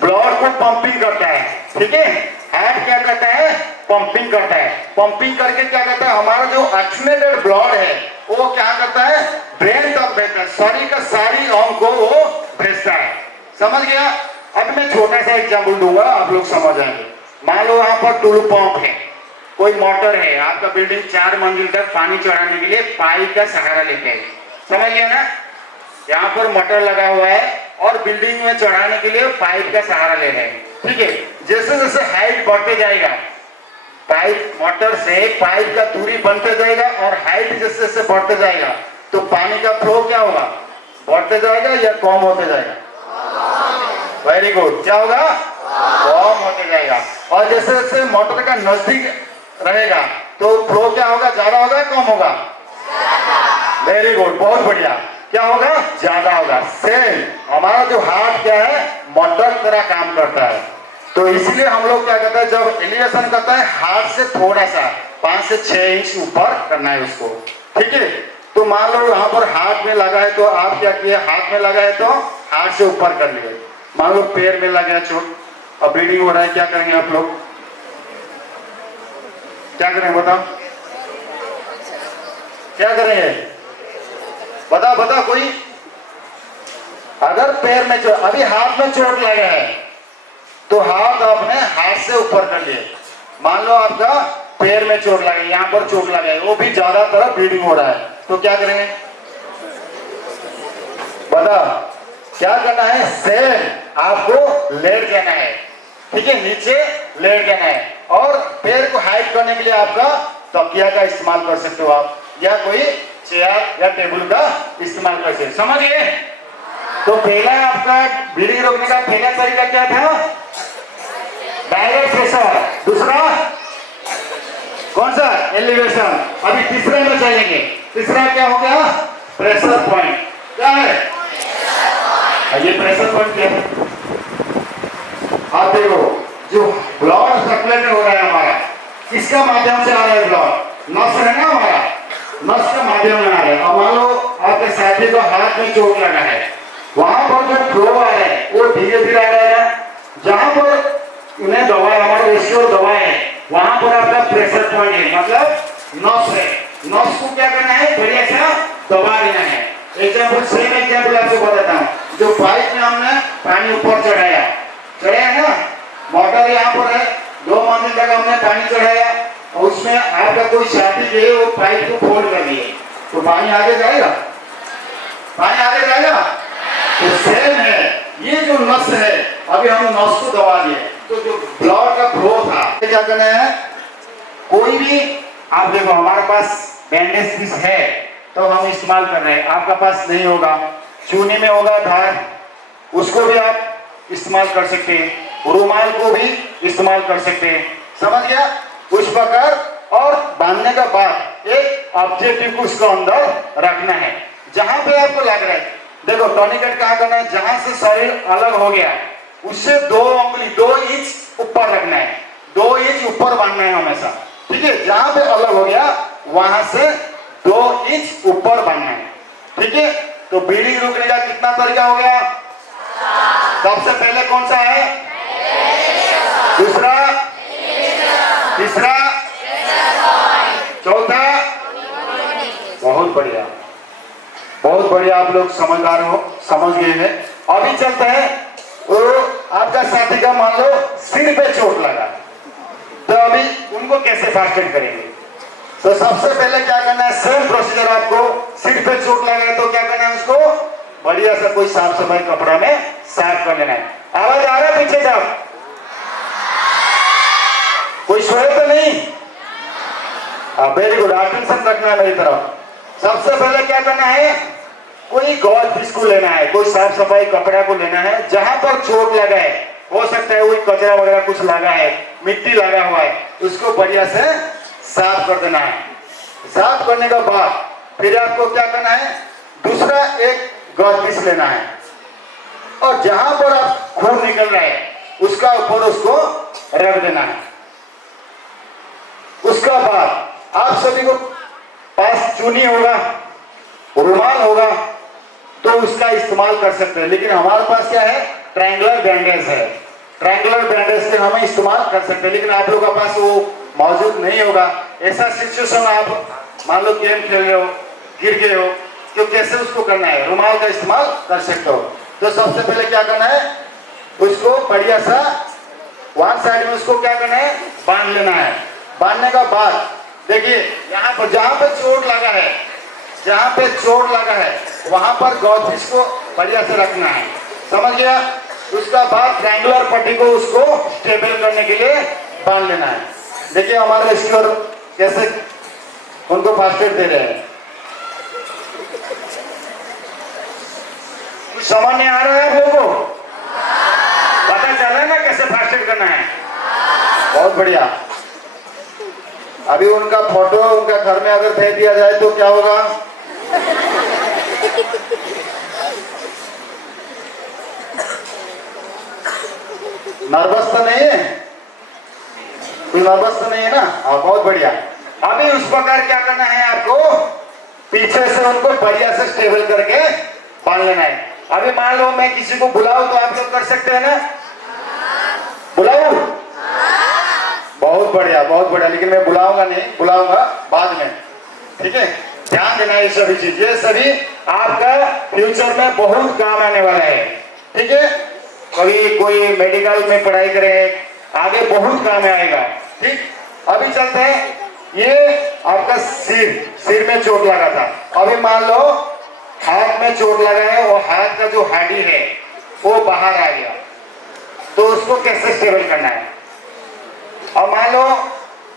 ब्लड को पंपिंग करता है, ठीक है? हार्ट क्या करता है? पंपिंग करता है। पंपिंग करके क्या करता है? हमारा जो ऑक्सीजनेटेड ब्लड है वो क्या करता है? ब्रेन तक भेजता है, शरीर का सारी अंग को वो भेजता है। समझ गया? अब मैं छोटा सा एग्जाम्पल दूंगा, आप लोग समझ जाएंगे। मान लो यहाँ पर टूलू पंप है, कोई मोटर है, आपका बिल्डिंग 4 मंजिल तक पानी चढ़ाने के लिए पाइप का सहारा लेते हैं। समझ गया ना? यहाँ पर मोटर लगा हुआ है और बिल्डिंग में चढ़ाने के लिए पाइप का सहारा ले रहे हैं, ठीक है? जैसे जैसे हाइट बढ़ते जाएगा, पाइप मोटर से पाइप का दूरी बढ़ते जाएगा और हाइट जैसे जैसे बढ़ते जाएगा तो पानी का फ्लो क्या होगा? बढ़ते जाएगा या कम होते जाएगा? Very good. क्या होगा? कम होते जाएगा। और जैसे जैसे मोटर का नजदीक रहेगा तो फ्लो क्या होगा? ज्यादा होगा, कम होगा? वेरी गुड, बहुत बढ़िया। क्या होगा? ज्यादा होगा। सेम हमारा जो हार्ट क्या है? मोटर तरह काम करता है। तो इसलिए हम लोग क्या करते हैं? जब एलिवेशन करता है, हार्ट से थोड़ा सा 5 से 6 इंच ऊपर करना है उसको, ठीक है? तो मान लो यहाँ पर हाथ में लगा है तो आप क्या किए? हाथ में लगा है तो हाथ से ऊपर कर लिए। मान लो पैर में लगा है चोट, अब ब्लीडिंग हो रहा है, क्या करेंगे आप लोग? क्या करेंगे बताओ? क्या करेंगे? बताओ बताओ कोई? अगर पैर में चोट, अभी हाथ में चोट लगा है तो हाथ आपने हाथ से ऊपर कर लिए। मान लो आपका पैर में चोट लगा है, यहाँ पर चोट लगा है, वो भी ज्यादा तरह ब्लीडिंग हो रहा है, तो क्या करेंगे बता? क्या करना है? सेम आपको लेट जाना है, ठीक है, नीचे लेट जाना है। और पैर को हाइड करने के लिए आपका तकिया का इस्तेमाल कर सकते हो आप, या कोई चेयर या टेबल का इस्तेमाल कर सकते हो। समझ गए? तो पहला आपका ब्लीडिंग रोकने का पहला तरीका क्या था? Direct pressure. दूसरा कौन सा? एलिवेशन। अभी तीसरे में चलेंगे। तीसरा क्या हो गया? Pressure point. क्या है ये प्रेशर पॉइंट? क्या है? आप देखो, जो ब्लड सर्कुलेट हो रहा है हमारा, किसका माध्यम से आ रहा है ब्लड? नस है ना हमारा, नस के माध्यम में आ रहा है। अब मान लो आपके साथी को हाथ में चोट लगा है, वहां पर जो फ्लो आ रहा है वो धीरे धीरे आ रहा है। जहां पर उन्हें दवाएं, हमारा रेशियो दवाएं है, वहां पर आपका प्रेशर पॉइंट है, मतलब नस है। नस को क्या करना है? बढ़िया सा दबा देना है। एग्जाम्पल, सेम एग्जाम्पल आपको बताता हूँ। जो पाइप में हमने पानी ऊपर चढ़ाया ना, मोटर यहाँ पर है, 2 मंजिल तक हमने पानी चढ़ाया और उसमें आपका कोई साथी जो है वो पाइप को फोल्ड कर दिए, तो पानी आगे जाएगा? पानी आगे जाएगा? तो सेम है, ये जो नस है, अभी हम नस को दबा दिए तो जो ब्लड का फ्लो था, क्या करना है? कोई भी, आप देखो हमारे पास बैंडेज पीस है तो हम इस्तेमाल कर रहे हैं, आपका पास नहीं होगा, चूनी में होगा धार, उसको भी आप इस्तेमाल कर सकते हैं, रुमाल को भी इस्तेमाल कर सकते हैं। समझ गया? उस प्रकार, और बांधने का बाद एक ऑब्जेक्टिव को उसको अंदर रखना है जहां पे आपको लग रहा है। देखो टॉर्निकेट कहाँ करना है? जहां से शरीर अलग हो गया उससे 2 उंगली 2 इंच ऊपर रखना है, 2 इंच ऊपर बांधना है हमेशा, ठीक है? जहां पे अलग हो गया वहां से 2 इंच ऊपर बांधना है, ठीक है? तो ब्लीडिंग रोकने का कितना तरीका हो गया? सबसे पहले कौन सा है? दूसरा, तीसरा, चौथा। बहुत बढ़िया, बहुत बढ़िया, आप लोग समझदार हो, समझ गए हैं। अभी चलते हैं, आपका साथी का मान लो सिर पे चोट लगा, तो अभी उनको कैसे फास्ट एड करेंगे? तो सबसे पहले क्या करना है? Same procedure. आपको सिर पे चोट लगा है तो क्या करना है? उसको बढ़िया सा कोई साफ सफाई कपड़ा में साफ कर लेना है। आवाज आ रहा है पीछे साहब? कोई सोए तो नहीं? वेरी गुड, अटेंशन रखना है मेरी तरफ। सबसे पहले क्या करना है? कोई गॉज पीस को लेना है, कोई साफ सफाई कपड़ा को लेना है, जहां पर चोट लगा है, हो सकता है कोई कचरा वगैरह कुछ लगा है, मिट्टी लगा हुआ है, उसको बढ़िया से साफ कर देना है। साफ करने के बाद फिर आपको क्या करना है? दूसरा एक गॉज पीस लेना है और जहां पर आप खून निकल रहा है उसका ऊपर उसको रख देना है। उसका बाद आप सभी को पास चूनी होगा, रुमाल होगा, तो उसका इस्तेमाल कर सकते हैं, लेकिन हमारे पास क्या है? ट्रायंगुलर बैंडेज है। ट्रायंगुलर बैंडेज से हम इस्तेमाल कर सकते हैं, लेकिन आप लोगों के पास वो मौजूद नहीं होगा। ऐसा सिचुएशन आप मान लो गेम खेल रहे हो, गिर गए हो, तो कैसे उसको करना है? रुमाल का इस्तेमाल कर सकते हो। तो सबसे पहले क्या करना है? उसको बढ़िया सा वन साइड में उसको क्या करना है? बांध लेना है। बांधने का बाद देखिए यहाँ पर जहां पे चोट लगा है, जहां पे चोट लगा है वहां पर गॉज पीस को बढ़िया से रखना है। समझ गया? उसका बाद ट्रायंगुलर पट्टी को उसको स्टेबल करने के लिए बांध लेना है। देखिए हमारे रेस्क्यूअर कैसे उनको फास्ट एड दे रहे हैं। कुछ समझ नहीं आ रहा है आप लोगों को? पता चला ना कैसे फास्ट एड करना है? बहुत बढ़िया। अभी उनका फोटो उनका घर में अगर भेज दिया जाए तो क्या होगा? नर्वस तो नहीं है? कोई नर्वस तो नहीं है ना? हाँ, बहुत बढ़िया। अभी उस प्रकार क्या करना है? आपको पीछे से उनको बढ़िया से स्टेबल करके बांध लेना है। अभी मान लो मैं किसी को बुलाऊं तो आप लोग कर सकते हैं ना? बुलाऊं? बहुत बढ़िया, बहुत बढ़िया, लेकिन मैं बुलाऊंगा नहीं, बुलाऊंगा बाद में, ठीक है? ध्यान देना ये सभी चीज, ये सभी आपका फ्यूचर में बहुत काम आने वाला है। ठीक है, कभी कोई मेडिकल में पढ़ाई करे, आगे बहुत काम आएगा। ठीक, अभी चलते हैं। ये आपका सिर में चोट लगा था, अभी मान लो हाथ में चोट लगा है और हाथ का जो हड्डी है वो बाहर आ गया, तो उसको कैसे स्टेबल करना है। और मान लो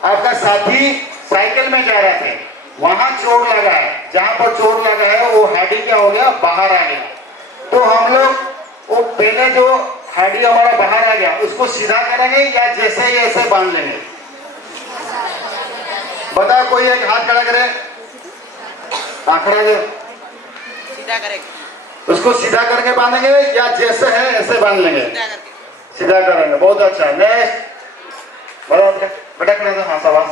आपका साथी साइकिल में जा रहे थे, वहां चोट लगा है, जहां पर चोट लगा है वो हड्डी क्या हो गया, बाहर आ गया। तो हम लोग वो पहले जो हड्डी हमारा बाहर आ गया उसको सीधा करेंगे या जैसे ही ऐसे बांध लेंगे। बता, कोई एक हाथ खड़ा करे, आंकड़ा दे, सीधा करेंगे, उसको सीधा करके बांधेंगे या जैसे है ऐसे बांध लेंगे, सीधा करके। सीधा करेंगे। बहुत अच्छा। नेक्स्ट, बेटा खड़ा था, हाँ शाबाश,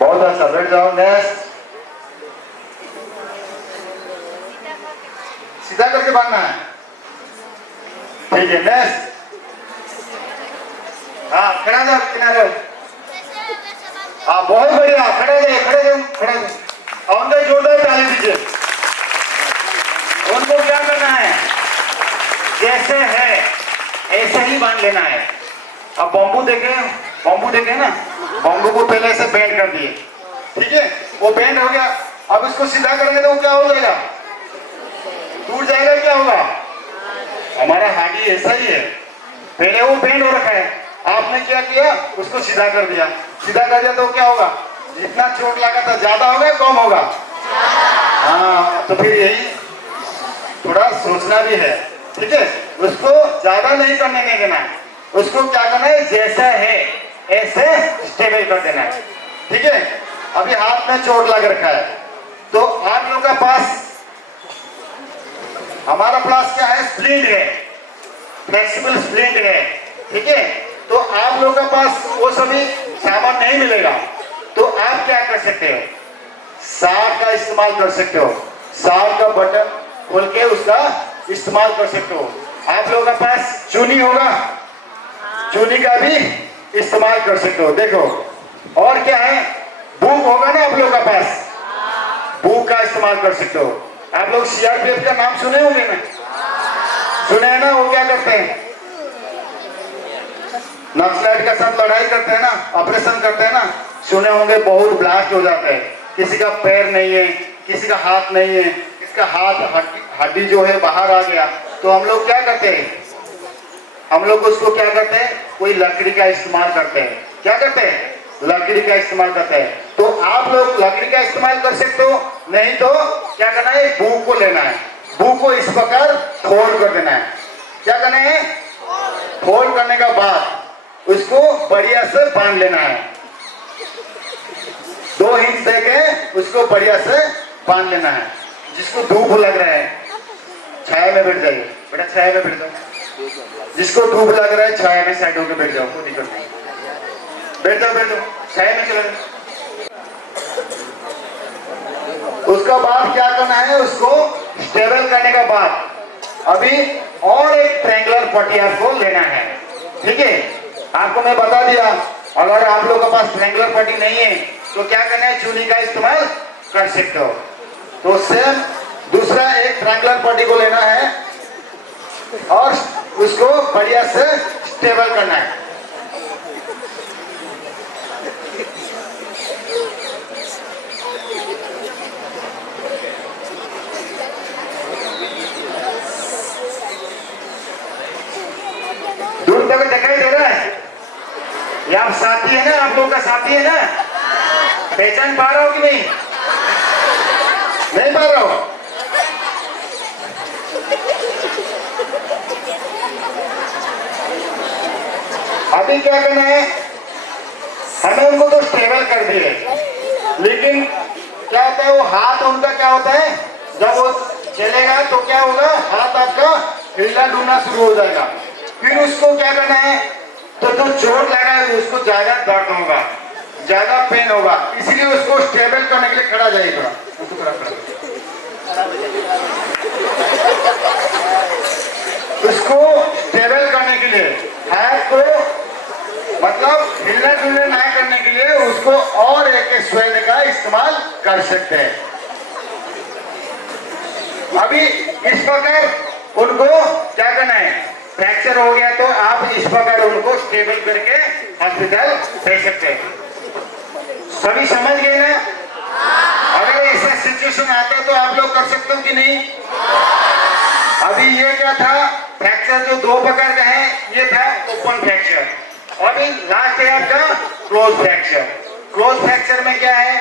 बहुत अच्छा, बैठ जाओ। नेक्स्ट, सीधा करके बांधना है, ठीक है। नेक्स्ट, हाँ खड़ा जाओ किनारे, हाँ बहुत बढ़िया, खड़े रहे, खड़े रहे, खड़े रहे। और जोरदार ताली दीजिए। उनको क्या करना है, जैसे है ऐसे ही बांध लेना है। अब बम्बू देखे ना, बम्बू को पहले ऐसे बेंड कर दिए, ठीक है, वो बेंड हो गया। अब इसको सीधा करेंगे तो वो क्या हो जाएगा, टूट जाएगा। क्या होगा, हमारा हड्डी ऐसा ही है, पहले वो बेंड हो रखा है, आपने क्या किया, उसको सीधा कर दिया। सीधा कर दिया तो क्या होगा, जितना चोट लगा था ज्यादा होगा कम होगा, हाँ। तो फिर यही थोड़ा सोचना भी है, ठीक है। उसको ज्यादा नहीं करने देना है, उसको क्या करना है, जैसा है ऐसे स्टेबल कर देना है, ठीक है। अभी हाथ में चोट लग रखा है, तो आप लोगों का पास, हमारा पास क्या है, स्प्लिंट है, फ्लेक्सिबल स्प्लिंट है, ठीक है। तो आप लोगों का पास वो सभी सामान नहीं मिलेगा, तो आप क्या कर सकते हो, सार का इस्तेमाल कर सकते हो, सार का बटन खोल के उसका इस्तेमाल कर सकते हो। आप लोगों का पास चूनी होगा, चूनी का भी इस्तेमाल कर सकते हो। देखो, और क्या है, बुक होगा ना आप लोगों का पास, बुक का इस्तेमाल कर सकते हो। आप लोग सीआरपीएफ का नाम सुने होंगे ना, सुने हैं ना, वो क्या करते हैं, नक्सलाइट के साथ लड़ाई करते हैं ना, ऑपरेशन करते हैं ना, सुने होंगे, बहुत ब्लास्ट हो जाता है, किसी का पैर नहीं है, किसी का हाथ नहीं है, किसका हाथ हड्डी जो है बाहर आ गया, तो हम लोग क्या करते हैं, हम लोग उसको क्या करते हैं, कोई लकड़ी का इस्तेमाल करते हैं। क्या करते हैं, लकड़ी का इस्तेमाल करते हैं। तो आप लोग लकड़ी का इस्तेमाल कर सकते हो, नहीं तो क्या करना है, बुक को लेना है, बुक को इस प्रकार फोल्ड कर देना है। क्या करना है, फोल्ड करने का बाद उसको बढ़िया से बांध लेना है, 2 इंच देके उसको बढ़िया से बांध लेना है। जिसको धूप लग रहा है छाया में बैठ जाइए, बेटा छाया में बैठ जाओ। जिसको धूप लग रहा है छाया में साइड होकर बैठ जाओ, कोई दिक्कत नहीं, बैठ जाओ, छाया में चला। उसका बाद क्या करना है, उसको स्टेबल करने का बाद अभी और एक ट्रायंगुलर पट्टी आपको लेना है, ठीक है। आपको मैं बता दिया, अगर आप लोगों के पास ट्रायंगुलर पट्टी नहीं है तो क्या करना है, चूनी का इस्तेमाल कर सकते हो। तो सेम दूसरा एक ट्रायंगुलर पट्टी को लेना है और उसको बढ़िया से स्टेबल करना है। दूर तक दिखाई दे रहा है, ये आप साथी है ना, आप लोगों का साथी है ना, पहचान पा रहा हो कि नहीं, नहीं पा रहा हो। अभी क्या करना है, हमें उनको तो स्टेबल कर दिए, लेकिन क्या होता है, वो हाथ उनका क्या होता है, जब वो चलेगा तो क्या होगा, हाथ आपका हिलना डुलना शुरू हो जाएगा। फिर उसको क्या करना है, तो जो चोट लगा है उसको ज्यादा दर्द होगा, ज्यादा पेन होगा, इसलिए उसको स्टेबल करने के लिए खड़ा जाइए, थोड़ा उसको खड़ा उसको स्टेबल करने के लिए हाथ को मतलब हिलना डुलना ना करने के लिए उसको और एक स्वेल्ड का इस्तेमाल कर सकते हैं। अभी इस प्रकार उनको क्या करना है, फ्रैक्चर हो गया तो आप इस प्रकार उनको स्टेबल करके हॉस्पिटल भेज सकते हैं। सभी समझ गए ना? अगर ऐसा सिचुएशन आता तो आप लोग कर सकते हो कि नहीं? अभी ये क्या था, फ्रैक्चर जो दो प्रकार का है, ये था ओपन फ्रैक्चर, और लास्ट है आपका क्लोज फ्रैक्चर। क्लोज फ्रैक्चर में क्या है,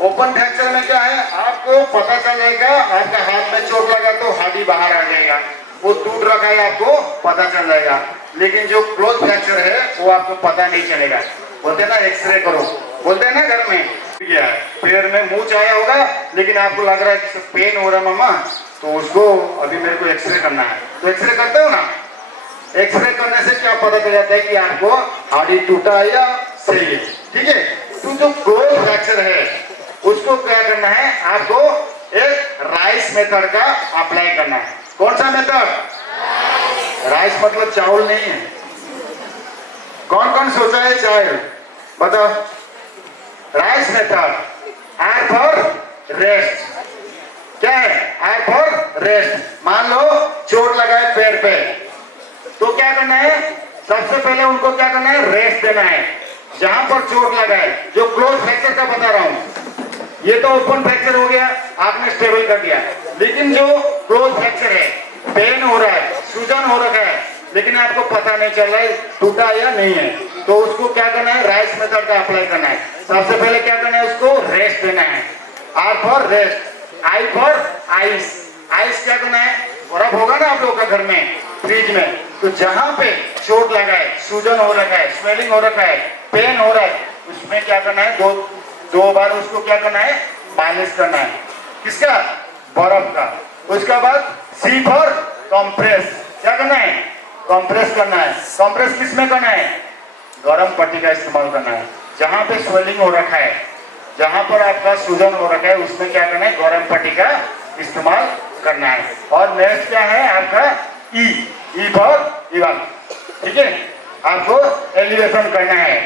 ओपन फ्रैक्चर में क्या है, आपको पता चल जाएगा आपका हाथ में चोट लगा तो हड्डी बाहर आ जाएगा, वो टूट रखा है आपको पता चल जाएगा। लेकिन जो क्लोज फ्रैक्चर है वो आपको पता नहीं चलेगा। बोलते ना एक्सरे करो, बोलते हैं ना घर में, क्या है पैर में मूंछ आया होगा लेकिन आपको लग रहा है कि पेन हो रहा है मामा, तो उसको अभी मेरे को एक्सरे करना है, तो एक्सरे करते हो ना। एक्सरे करने से क्या पता चल जाता है कि आपको हड्डी टूटा है या सही है, ठीक है। तो जो क्लोज फ्रैक्चर है उसको क्या करना है, आपको एक राइस मेथड का अप्लाई करना है। कौन सा मेथड? राइस मतलब चावल नहीं है। कौन कौन सोचा है चावल? बताओ। Rice method, R for rest. क्या है? R for rest. मान लो चोट लगा है पैर पे, तो क्या करना है, सबसे पहले उनको क्या करना है, रेस्ट देना है जहां पर चोट लगा है। जो क्लोज फ्रैक्चर का बता रहा हूं, ये तो ओपन फ्रैक्चर हो गया, आपने स्टेबल कर दिया। लेकिन जो क्लोज फ्रैक्चर है, पेन हो रहा है, सूजन हो रखा है, लेकिन आपको पता नहीं चल रहा है टूटा या नहीं है, तो उसको क्या करना है, राइस मेथड का अप्लाई करना है। सबसे पहले क्या करना है, उसको रेस्ट देना है। R for rest, I for ice. Ice क्या करना है, बर्फ होगा ना आप लोगों का घर में, फ्रिज में, तो जहां पे चोट लगा है, सूजन हो रखा है, स्वेलिंग हो रखा है, पेन हो रहा है, उसमें क्या करना है, दो बार उसको क्या करना है, मालिश करना है। किसका? बर्फ का। उसके बाद सी फॉर कंप्रेस। क्या करना है, कंप्रेस करना है। कंप्रेस किसमें करना है, गरम पट्टी का इस्तेमाल करना है। जहां पे स्वेलिंग हो रखा है, जहां पर आपका सूजन हो रखा है, उसमें क्या करना है, गरम पट्टी का इस्तेमाल करना है। और नेक्स्ट क्या है आपका, ई फॉर इवन, ठीक है। आपको एलिवेशन करना है,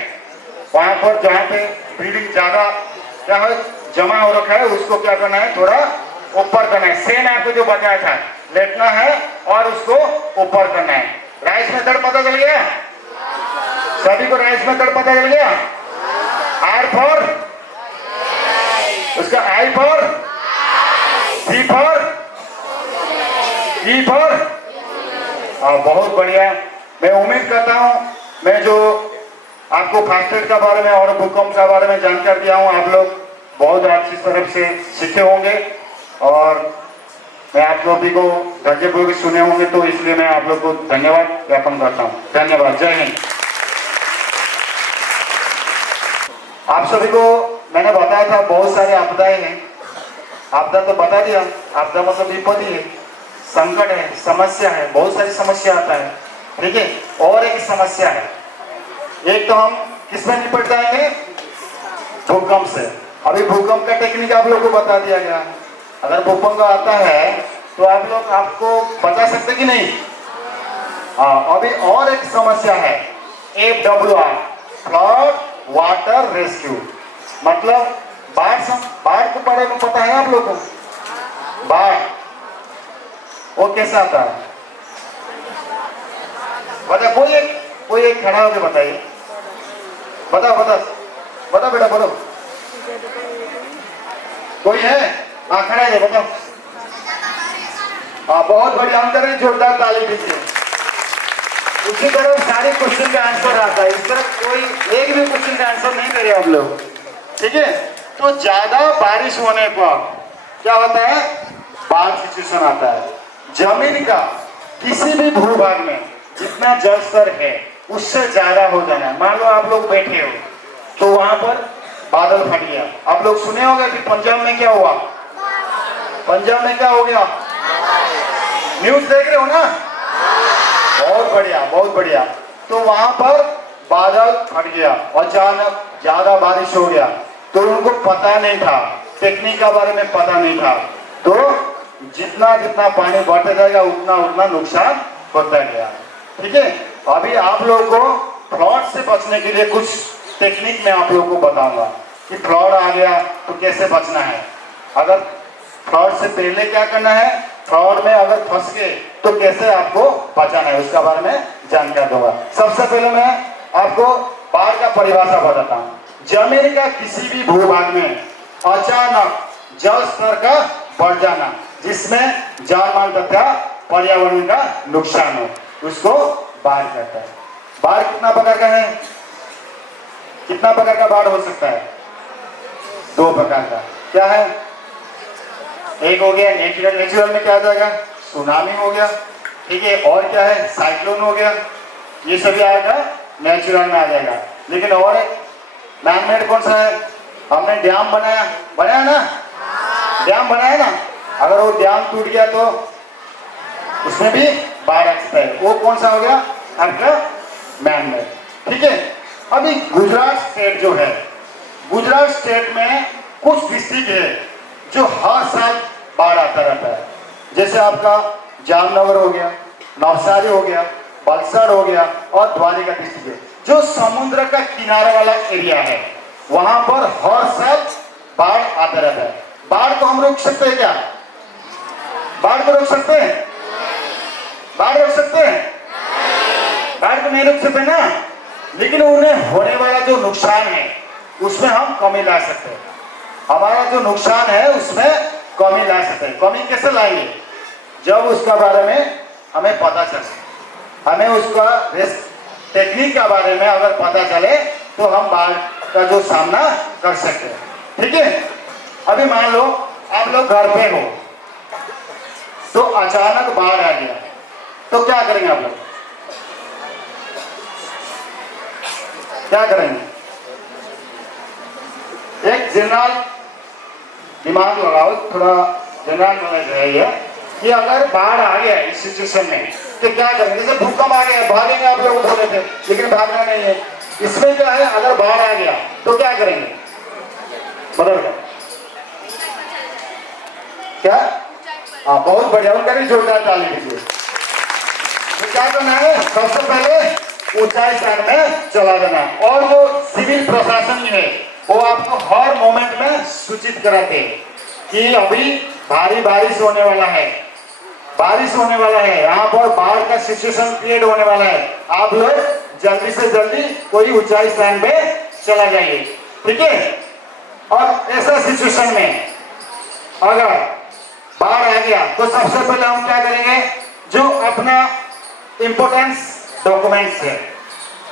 वहां पर जहां पे ब्लीडिंग ज्यादा क्या है, जमा हो रखा है, उसको क्या करना है, थोड़ा ऊपर करना है। सेम आपको जो बताया था, लेटना है और उसको ऊपर करना है। राइस मेथड पता चल गया सभी को? राइस मेथड पता चल गया? आर फॉर, उसका I for, C for, E for. बहुत बढ़िया। मैं उम्मीद करता हूं मैं जो आपको फास्ट एड का बारे में और भूकंप का बारे में जानकारी दिया हूं, आप लोग बहुत अच्छी तरफ से सीखे होंगे और मैं आप लोगों को धैर्यपूर्वक सुने होंगे, तो इसलिए मैं आप लोग को धन्यवाद ज्ञापन करता हूं। धन्यवाद। जय हिंद। आप सभी को मैंने बताया था बहुत सारे आपदाएं हैं। आपदा तो बता दिया, आपदा मतलब विपत्ति है, संकट है, समस्या है, बहुत सारी समस्या आता है, ठीक है। और एक समस्या है, एक तो हम किसमें निपट जाएंगे, भूकंप से। अभी भूकंप का टेक्निक आप लोगों को बता दिया गया। अगर भूकंप आता है तो आप लोग आपको बचा सकते कि नहीं? हाँ। अभी और एक समस्या है, FWR, फ्लड वाटर रेस्क्यू, मतलब बाढ़ के बारे में पता है आप लोगों को? बाढ़ वो कैसा आता है, बता। कोई एक खड़ा होकर बताइए, बताओ बेटा, बोलो। कोई है? हाँ, खड़ा है, बताओ। हाँ, बहुत बढ़िया, हम करें जोरदार ताली दीजिए। उसी तरह सारे क्वेश्चन का आंसर आता है, इस तरह कोई एक भी क्वेश्चन का आंसर नहीं करे आप लोग, ठीक है। तो ज्यादा बारिश होने पर क्या होता है, बाढ़ सिचुएशन आता है। जमीन का किसी भी भूभाग में जितना जल स्तर है उससे ज्यादा हो जाना है। मान लो आप लोग बैठे हो तो वहां पर बादल फट गया। आप लोग सुने होंगे कि पंजाब में क्या हुआ, पंजाब में क्या हो गया, न्यूज देख रहे हो ना? बहुत बढ़िया, बहुत बढ़िया। तो वहां पर बादल फट गया, अचानक ज्यादा बारिश हो गया, तो उनको पता नहीं था, टेक्निक के बारे में पता नहीं था, तो जितना जितना पानी बढ़ता जाएगा उतना उतना नुकसान होता गया, ठीक है। अभी आप लोगों को फ्लड से बचने के लिए कुछ टेक्निक मैं आप लोगों को बताऊंगा कि फ्लड आ गया तो कैसे बचना है। अगर फ्लड से पहले क्या करना है, फ्रॉड में अगर फंस गए तो कैसे आपको बचाना है उसका बारे में जानकारी दूंगा। सबसे पहले मैं आपको बाढ़ का परिभाषा बताता हूँ। जमीन का किसी भी भूभाग में अचानक जल स्तर का बढ़ जाना जिसमें जान माल तथा पर्यावरण का नुकसान हो उसको बाढ़ कहता है। बाढ़ कितना प्रकार का है? कितना प्रकार का बाढ़ हो सकता है? 2 प्रकार का। क्या है? एक हो गया नेचुरल। नेचुरल में क्या आ जाएगा? सुनामी हो गया, ठीक है। और क्या है? साइक्लोन हो गया। ये सभी आएगा नेचुरल में आ जाएगा। लेकिन और मैन मेड कौन सा है? हमने डैम बनाया ना, डैम बनाया ना, अगर वो डैम टूट गया तो उसमें भी बाढ़ आ सकता है। वो कौन सा हो गया? आपका मैन मेड, ठीक है। अभी गुजरात स्टेट जो है, गुजरात स्टेट में कुछ डिस्ट्रिक्ट है जो हर साल बाढ़ आता रहता है। जैसे आपका जामनगर हो गया, नवसारी हो गया, वलसाड़ हो गया और द्वारिका डिस्ट्रिक्ट है जो समुद्र का किनारे वाला एरिया है। वहां पर हर साल बाढ़ आता रहता है। बाढ़ को हम रोक सकते हैं क्या? बाढ़ को रोक सकते हैं? बाढ़ रोक सकते हैं? बाढ़ को नहीं रोक सकते ना, लेकिन उन्हें होने वाला जो नुकसान है उसमें हम कमी ला सकते हैं। हमारा जो नुकसान है उसमें कमी ला सकते हैं। कमी कैसे लाएंगे? जब उसका बारे में हमें पता चले, हमें उसका टेक्निक के बारे में अगर पता चले तो हम बाढ़ का जो सामना कर सकते हैं, ठीक है। अभी मान लो आप लोग घर पे हो तो अचानक बाढ़ आ गया तो क्या करेंगे आप लोग? क्या करेंगे? एक जनरल दिमाग लगाओ, थोड़ा जनरल नॉलेज है ये कि अगर बाढ़ आ गया इस सिचुएशन में तो क्या करेंगे? जैसे भूकंप आ गया, भागेंगे आप लोग बोले थे, लेकिन भागना नहीं है। इसमें क्या है? अगर बाढ़ आ गया तो क्या करेंगे? बदल गया क्या? हाँ, बहुत बढ़िया, उनका भी जोरदार ताली दीजिए। तो क्या करना है? सबसे पहले ऊंचाई स्थान में चला जाना और वो सिविल प्रशासन है वो आपको हर मोमेंट में सूचित कराते हैं कि अभी भारी बारिश होने वाला है, बारिश होने वाला है, यहाँ पर बाढ़ का सिचुएशन क्रिएट होने वाला है। आप लोग जल्दी से जल्दी कोई ऊंचाई स्थान पे चला जाइए, ठीक है। और ऐसा सिचुएशन में अगर बाढ़ आ गया तो सबसे पहले हम क्या करेंगे? जो अपना इंपोर्टेंस डॉक्यूमेंट्स है,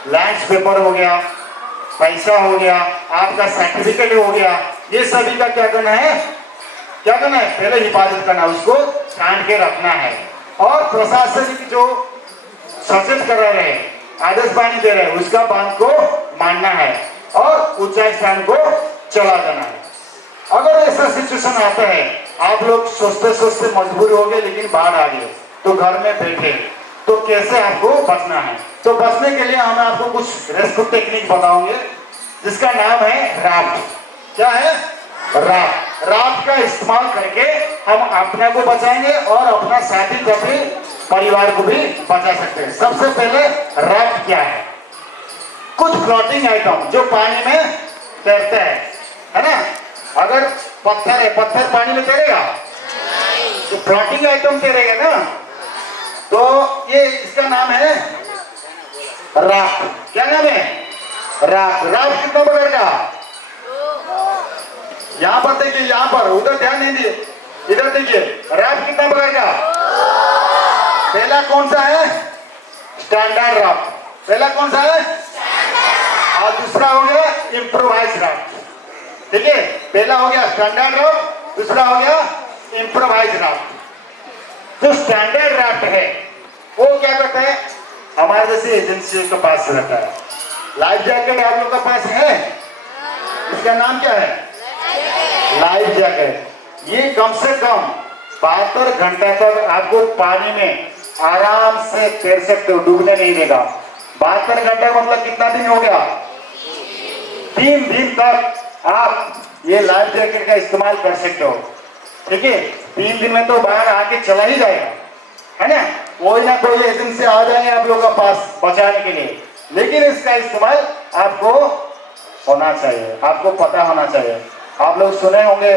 लैंड पेपर हो गया, पैसा हो गया, आपका सर्टिफिकेट हो गया, ये सभी का क्या करना है? क्या करना है? पहले हिफाजत करना, उसको छांट के रखना है। और प्रशासनिक जो सचेत कर रहे हैं, आदेश पानी दे रहे हैं, उसका बात को मानना है और ऊंचाई स्थान को चला जाना है। अगर ऐसा सिचुएशन आता है, आप लोग सोचते सोचते मजबूर हो गए लेकिन बाढ़ आ गई तो घर में बैठे, तो कैसे आपको बचना है? तो बचने के लिए हम आपको कुछ रेस्क्यू टेक्निक बताओगे जिसका नाम है राफ्ट। क्या है? राफ्ट। राफ्ट का इस्तेमाल करके हम अपने को बचाएंगे और अपना साथी साथी परिवार को भी बचा सकते हैं। सबसे पहले राफ्ट क्या है? कुछ फ्लोटिंग आइटम जो पानी में तैरते है ना। अगर पत्थर है, पत्थर पानी में तैरेगा? तो फ्लोटिंग आइटम तैरेगा ना। तो ये इसका नाम है राफ्ट। क्या नाम है? राफ्ट। राफ्ट कितना प्रकार का? यहाँ पर देखिए, यहाँ पर, उधर ध्यान नहीं दिए, इधर देखिए। राफ्ट कितना प्रकार का? पहला कौन सा है? Standard raft. पहला कौन सा है? और दूसरा हो गया इम्प्रोवाइज राफ्ट, ठीक है। पहला हो गया स्टैंडर्ड राफ्ट, दूसरा हो गया इम्प्रोवाइज राफ्ट। जो स्टैंडर्ड राफ्ट है वो क्या करता है? हमारे जैसे एजेंसियों के पास रहता है। लाइफ जैकेट आप लोग के पास है? इसका नाम क्या है? Life jacket. ये कम से कम 72 घंटा तक आपको पानी में आराम से तैर सकते हो, डूबने नहीं देगा। 72 घंटा मतलब कितना दिन हो गया? 3 दिन तक आप ये लाइफ जैकेट का इस्तेमाल कर सकते हो, ठीक है। 3 दिन में तो बाहर आके चला ही जाएगा, है ना। कोई ना कोई एजेंसी आ जाएंगे आप लोगों के पास बचाने के लिए, लेकिन इसका इस्तेमाल आपको होना चाहिए, आपको पता होना चाहिए। आप लोग सुने होंगे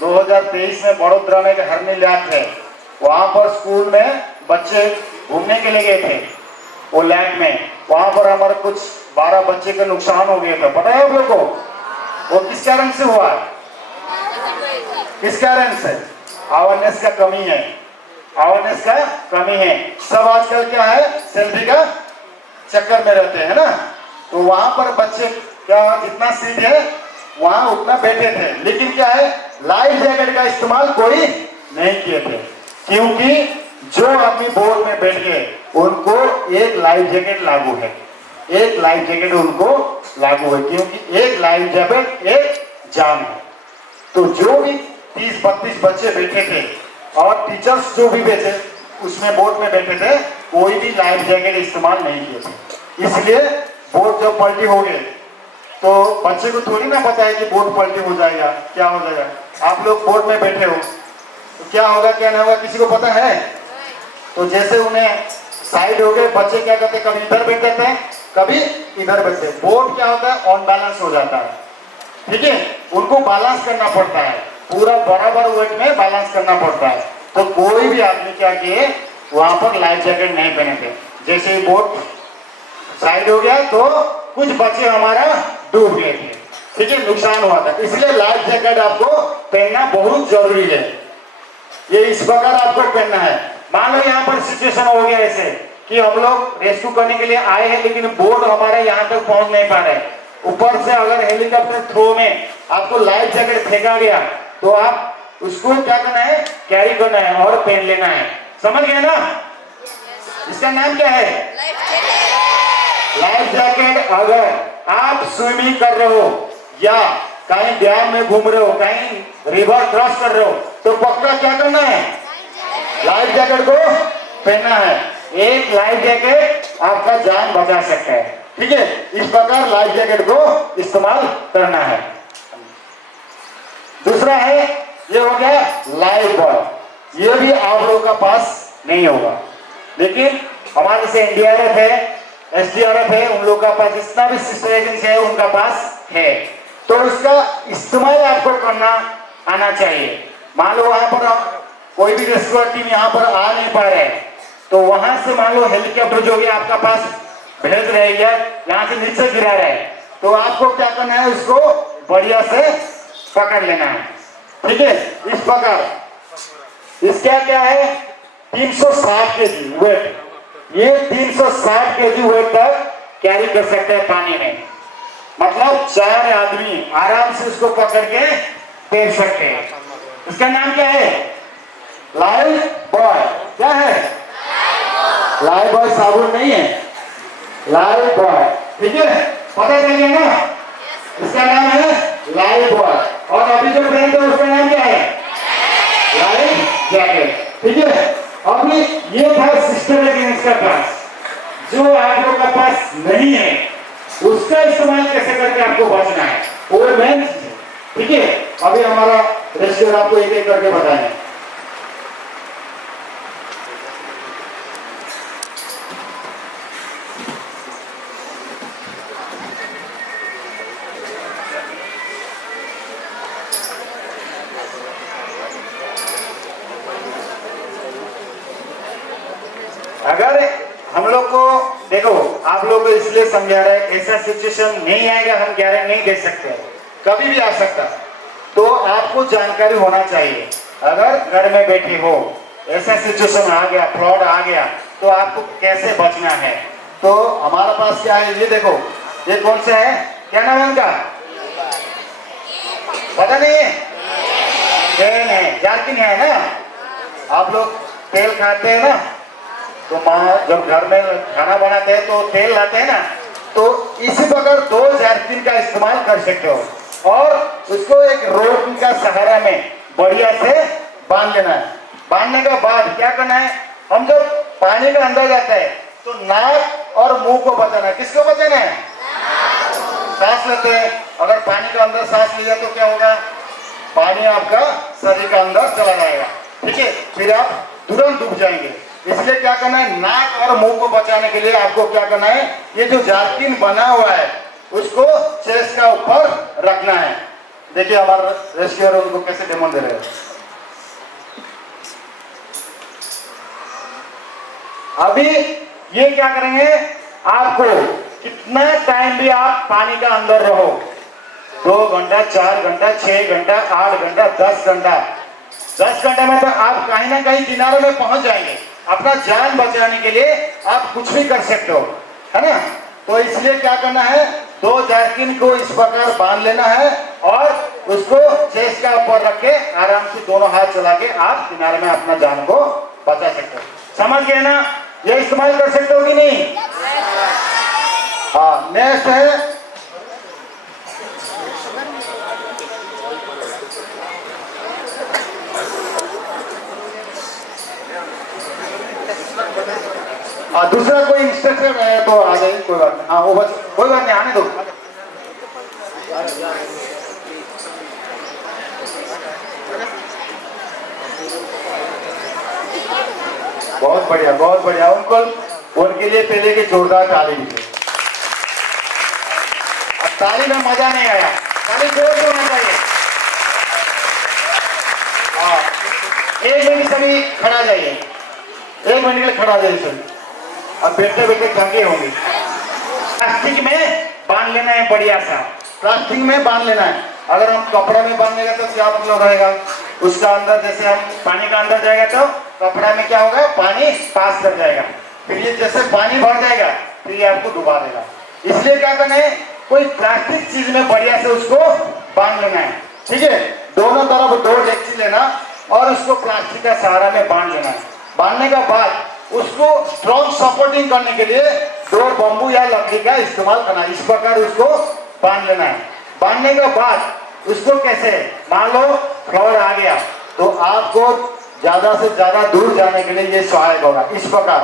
2023 में बड़ोदरा में एक हरनी लैब है, वहां पर स्कूल में बच्चे घूमने के लिए गए थे वो लैंड में, वहां पर हमारे कुछ 12 बच्चे का नुकसान हो गया था, पता है आप लोग को? वो किस कारण से हुआ? किस कारण से? अवेयरनेस का कमी है, अवेयरनेस का कमी है। सब आजकल क्या है, सेल्फी का चक्कर में रहते हैं ना। तो वहां पर बच्चे क्या, जितना सीट है वहां उतना बैठे थे, लेकिन क्या है, लाइफ जैकेट का इस्तेमाल कोई नहीं किए थे, क्योंकि जो आदमी बोर्ड में बैठ गए उनको एक लाइफ जैकेट लागू है, एक लाइफ जैकेट उनको लागू है, क्योंकि एक लाइफ जैकेट एक जान है। तो जो भी 30-32 बच्चे बैठे थे और टीचर्स जो भी बैठे उसमें बोर्ड में बैठे थे, कोई भी लाइफ जैकेट इस्तेमाल नहीं किए थे। इसलिए बोर्ड जब पलटी हो गए तो बच्चे को थोड़ी ना पता है कि बोर्ड पलटी हो जाएगा, क्या हो जाएगा। आप लोग बोर्ड में बैठे हो तो क्या होगा क्या नहीं होगा किसी को पता है? तो जैसे उन्हें साइड हो गए, बच्चे क्या करते, कभी इधर बैठ जाते हैं, कभी इधर बैठते हैं। बोर्ड क्या होता है, ऑन बैलेंस हो जाता है, ठीक है। उनको बैलेंस करना पड़ता है, पूरा बराबर वेट में बैलेंस करना पड़ता है। तो कोई भी आदमी क्या किए, वहां पर लाइफ जैकेट नहीं पहने थे। जैसे ही बोर्ड साइड हो गया तो कुछ बच्चे हमारा डूब गए थे, ठीक है, नुकसान हुआ था। इसलिए लाइफ जैकेट आपको पहनना बहुत जरूरी है। ये इस प्रकार आपको पहनना है। मान लो यहाँ पर सिचुएशन हो गया ऐसे कि हम लोग रेस्क्यू करने के लिए आए हैं, लेकिन बोर्ड हमारे यहाँ तक पहुंच नहीं पा रहे। ऊपर से अगर हेलीकॉप्टर थ्रो में आपको लाइफ जैकेट फेंका गया तो आप उसको क्या करना है, कैरी करना है और पहन लेना है। समझ गए ना? इसका नाम क्या है? Life jacket. अगर आप स्विमिंग कर रहे हो या कहीं डैम में घूम रहे हो, कहीं रिवर क्रॉस कर रहे हो, तो पक्का क्या करना है, लाइफ जैकेट को पहनना है। एक लाइफ जैकेट आपका जान बचा सकता है, ठीक है। इस प्रकार लाइफ जैकेट को इस्तेमाल करना है। दूसरा है, ये हो गया लाइफ बॉय। ये भी आप लोगों का पास नहीं होगा, लेकिन हमारे से एनडीआरएफ है, एसडीआरएफ है, उन लोगों का पास जितना भी सिस्टर एजेंसी है उनका पास है। तो इसका इस्तेमाल आपको करना आना चाहिए। मान लो वहां पर कोई भी रेस्क्यू टीम यहाँ पर आ नहीं पा रहे, तो वहां से मान लो हेलीकॉप्टर जो भी आपका पास भेज रहे हैं, यहाँ से नीचे गिरा रहे हैं, तो आपको क्या करना है, उसको बढ़िया से पकड़ लेना है, ठीक है। इस प्रकार इसका क्या है, 360 केजी वेट, ये 360 केजी वेट तक कैरी कर सकते हैं पानी में। मतलब 4 आदमी आराम से उसको पकड़ के तैर सकते हैं। इसका नाम क्या है, लाइफ बॉय। क्या है? लाइफ बॉय साबुन नहीं है, लाइफ बॉय, ठीक है, पता चल गया ना? इसका नाम है लाइफ बॉय। और अभी जो पहनते हैं उसका नाम क्या है, लाइफ जैकेट, ठीक है। अभी ये था सिस्टम का पास, जो आप लोग का पास नहीं है उसका इस्तेमाल कैसे करके आपको बचना है, वो मेन, ठीक है। अभी हमारा रेस्क्यूअर आपको एक एक करके बताएंगे। अगर हम लोग को देखो, आप लोग को इसलिए समझा रहे हैं, ऐसा सिचुएशन नहीं आएगा, हम गारंटी नहीं दे सकते, कभी भी आ सकता। तो आपको जानकारी होना चाहिए। अगर घर में बैठे हो, ऐसा सिचुएशन आ गया, फ्लड आ गया, तो आपको कैसे बचना है। तो हमारे पास क्या है, ये देखो, ये कौन सा है, क्या नाम है इनका, पता नहीं है, तेल है, जारकिन है ना। आप लोग तेल खाते हैं ना, तो माँ जब घर में खाना बनाते हैं तो तेल लाते हैं ना, तो इसी प्रकार 2 जारकिन का इस्तेमाल कर सकते हो और उसको एक रोप का सहारा में बढ़िया से बांध लेना है। बांधने के बाद क्या करना है, हम जब पानी के अंदर जाते हैं तो नाक और मुंह को बचाना है। किसको बचाना है, सांस लेते हैं, अगर पानी के अंदर सांस लिया तो क्या होगा, पानी आपका शरीर के अंदर चला जाएगा, ठीक है, फिर आप तुरंत डूब जाएंगे। इसलिए क्या करना है, नाक और मुंह को बचाने के लिए आपको क्या करना है, ये जो जारकिन बना हुआ है उसको चेस्ट का ऊपर रखना है। देखिए हमारा रेस्क्यूअर उनको कैसे डेमो दे रहे हैं। अभी ये क्या करेंगे, आपको कितना टाइम भी आप पानी का अंदर रहो, 2 घंटा, 4 घंटा, 6 घंटा, 8 घंटा, 10 घंटा, 10 घंटे में तो आप कहीं ना कहीं किनारे में पहुंच जाएंगे। अपना जान बचाने के लिए आप कुछ भी कर सकते हो, है ना। तो इसलिए क्या करना है, 2 जर्किन को इस प्रकार बांध लेना है और उसको चेस्ट का ऊपर रख के आराम से दोनों हाथ चला के आप किनारे में अपना जान को बचा सकते हो। समझ गए ना, ये इस्तेमाल कर सकते हो कि नहीं। हाँ, नेक्स्ट है दूसरा कोई इंस्ट्रक्शन है तो आ जाइए, कोई बात नहीं। हाँ वो बस कोई बात नहीं, आने दो। बहुत बढ़िया, बहुत बढ़िया। उनके लिए पहले की जोरदार ताली दीजिए। अब ताली में मजा नहीं आया, ताली जोर से होना चाहिए। हाँ, 1 मिनट सभी खड़ा जाइए, 1 मिनट के लिए खड़ा जाइए सभी। अब बैठते बैठते थके होंगे। प्लास्टिक में बांध लेना है, बढ़िया सा प्लास्टिक में बांध लेना है। अगर हम कपड़ा में बांधेगा तो क्या मतलब रहेगा, उसका अंदर जैसे हम पानी का अंदर जाएगा तो कपड़ा में क्या होगा, पानी पास कर जाएगा, फिर ये जैसे पानी भर जाएगा फिर ये आपको डुबा देगा। इसलिए क्या करना है, कोई प्लास्टिक चीज में बढ़िया से उसको बांध लेना है। ठीक है, दोनों तरफ 2 डेक्ची लेना और उसको प्लास्टिक का सहारा में बांध लेना है। बांधने के बाद उसको स्ट्रॉन्ग सपोर्टिंग करने के लिए 2 बम्बू या लकड़ी का इस्तेमाल करना है। इस प्रकार उसको बांध लेना है। बांधने के बाद उसको कैसे, मान लो फ्लोर आ गया तो आपको ज्यादा से ज्यादा दूर जाने के लिए ये सहायक होगा। इस प्रकार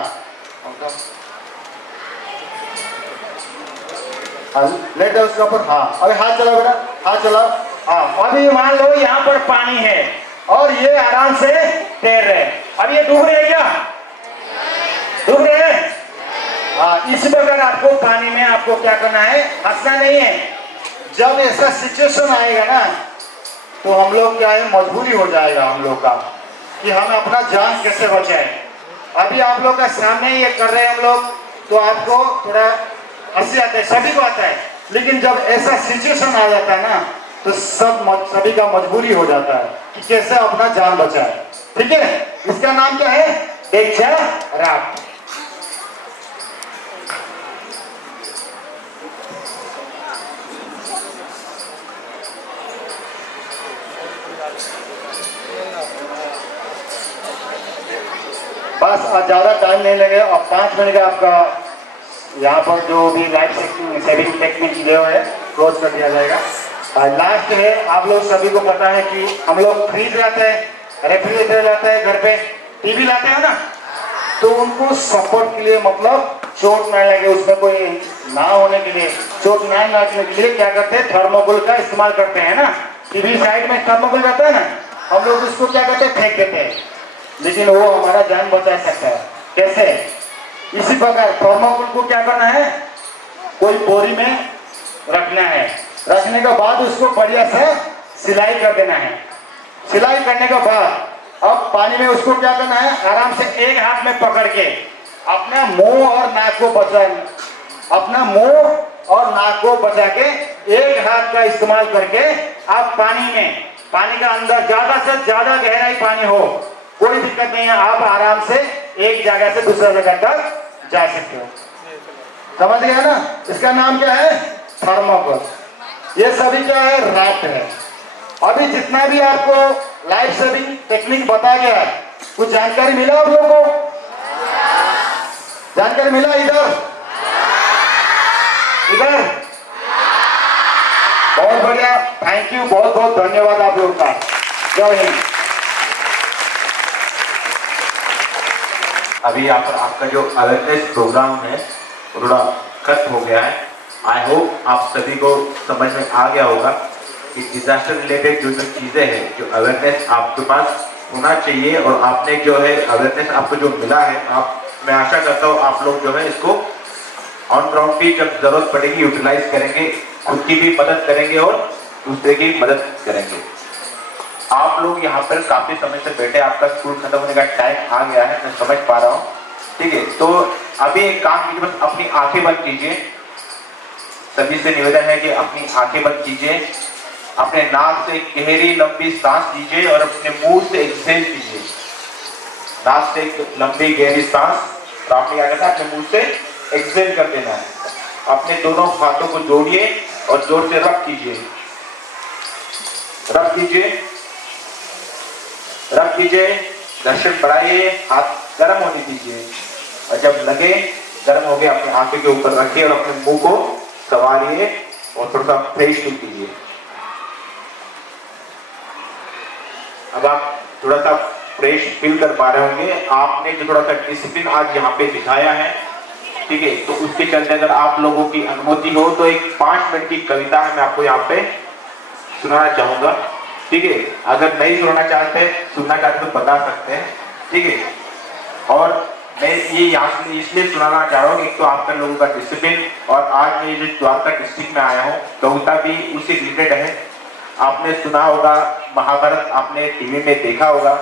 लेटे उसके ऊपर। हाँ, अभी हाथ चलाओ बेटा, हाथ चलाओ। हाँ, अभी मान लो यहाँ पर पानी है और ये आराम से तैर रहे। अब ये डूब रहे क्या, डूब रहे हैं। हाँ, इस प्रकार आपको पानी में आपको क्या करना है, हंसना नहीं है। जब ऐसा सिचुएशन आएगा ना तो हम लोग क्या है, मजबूरी हो जाएगा हम लोग का कि हम अपना जान कैसे बचाए। अभी आप लोग का सामने ये कर रहे हैं हम लोग तो आपको थोड़ा हंसी आता है, सभी को आता है। लेकिन जब ऐसा सिचुएशन आ जाता है ना तो सभी का मजबूरी हो जाता है कि कैसे अपना जान बचाए। ठीक है, इसका नाम क्या है, दीक्षा राग। बस ज्यादा टाइम नहीं लगेगा। अब 5 मिनट का आपका यहाँ पर जो भी लाइफ सेविंग टेक्निक जो है क्लोज कर दिया जाएगा। लास्ट है, आप लोग सभी को पता है कि हम लोग फ्रिज लाते हैं, रेफ्रिजरेटर लाते हैं, घर पे टीवी लाते हैं ना, तो उनको सपोर्ट के लिए मतलब चोट ना लगे, उसमें कोई ना होने के लिए, चोट ना लगने के लिए क्या करते हैं, थर्मोकोल का इस्तेमाल करते हैं ना। टीवी साइड में थर्मोकोल रहता है ना, हम लोग उसको क्या करते हैं, फेंक देते हैं, लेकिन वो हमारा जान बचा सकता है। कैसे, इसी प्रकार थर्मोकोल को क्या करना है, कोई बोरी में रखना है, रखने के बाद उसको बढ़िया से सिलाई कर देना है। सिलाई करने के बाद अब पानी में उसको क्या करना है, आराम से एक हाथ में पकड़ के अपना मुंह और नाक को अपना मुंह और नाक को बचा के एक हाथ का इस्तेमाल करके आप पानी का अंदर ज्यादा से ज्यादा गहराई पानी हो, कोई दिक्कत नहीं है, आप आराम से एक जगह से दूसरा जगह तक जा सकते हो। समझ गया ना, इसका नाम क्या है, थर्मोकोल। ये सभी क्या है, राफ्ट है। अभी जितना भी आपको लाइफ सेविंग टेक्निक बताया गया है, कुछ जानकारी मिला आप लोगों को, जानकारी मिला इधर बहुत बढ़िया, थैंक यू, बहुत बहुत धन्यवाद आप लोग का। जय हिंद। अभी यहाँ पर आपका जो अवेयरनेस प्रोग्राम है थोड़ा कट हो गया है। आई होप आप सभी को समझ में आ गया होगा कि डिजास्टर रिलेटेड जो जो चीज़ें हैं, जो अवेयरनेस आपके पास होना चाहिए, और आपने जो है अवेयरनेस आपको जो मिला है, मैं आशा करता हूँ आप लोग जो है इसको ऑन ग्राउंड पे जब जरूरत पड़ेगी यूटिलाइज करेंगे, खुद की भी मदद करेंगे और दूसरे की मदद करेंगे। आप लोग यहाँ पर काफी समय से बैठे, आपका स्कूल खत्म होने का टाइम आ गया है, मैं समझ पा रहा हूँ, ठीक है, तो अभी एक काम कीजिए, बस अपनी आंखें बंद कीजिए। सभी से निवेदन है कि अपनी आंखें बंद कीजिए, अपने नाक से गहरी लंबी सांस लीजिए और अपने मुंह से एक्सहेल कीजिए। नाक से एक लंबी गहरी सांस और आपने क्या करना है, अपने मुंह से एक्सहेल कर देना है। अपने दोनों हाथों को जोड़िए और जोर से रब कीजिए, रब कीजिए, रब कीजिए, घर्षण बढ़ाइए, हाथ गर्म होने दीजिए और जब लगे गर्म हो गए अपने आंखों के ऊपर रखिए और अपने मुंह को संवारिए और थोड़ा सा फ्रेश फील कीजिए। अब आप थोड़ा सा फ्रेश फील कर पा रहे होंगे। आपने जो थोड़ा सा डिसिप्लिन आज यहाँ पे दिखाया है, ठीक है, तो उसके चलते अगर आप लोगों की अनुमति हो तो एक 5 मिनट की कविता है मैं आपको यहाँ पे सुनाना चाहूंगा, ठीक है। अगर नहीं सुनना चाहते, सुनना चाहते तो बता सकते हैं, ठीक है। और मैं ये यहाँ से इसलिए सुनाना चाह रहा हूँ कि एक तो आपका लोगों का डिसिप्लिन, और आज मैं जो द्वारका डिस्ट्रिक्ट में आया हूँ कविता भी उसी रिलेटेड है। आपने सुना होगा महाभारत, आपने टीवी में देखा होगा,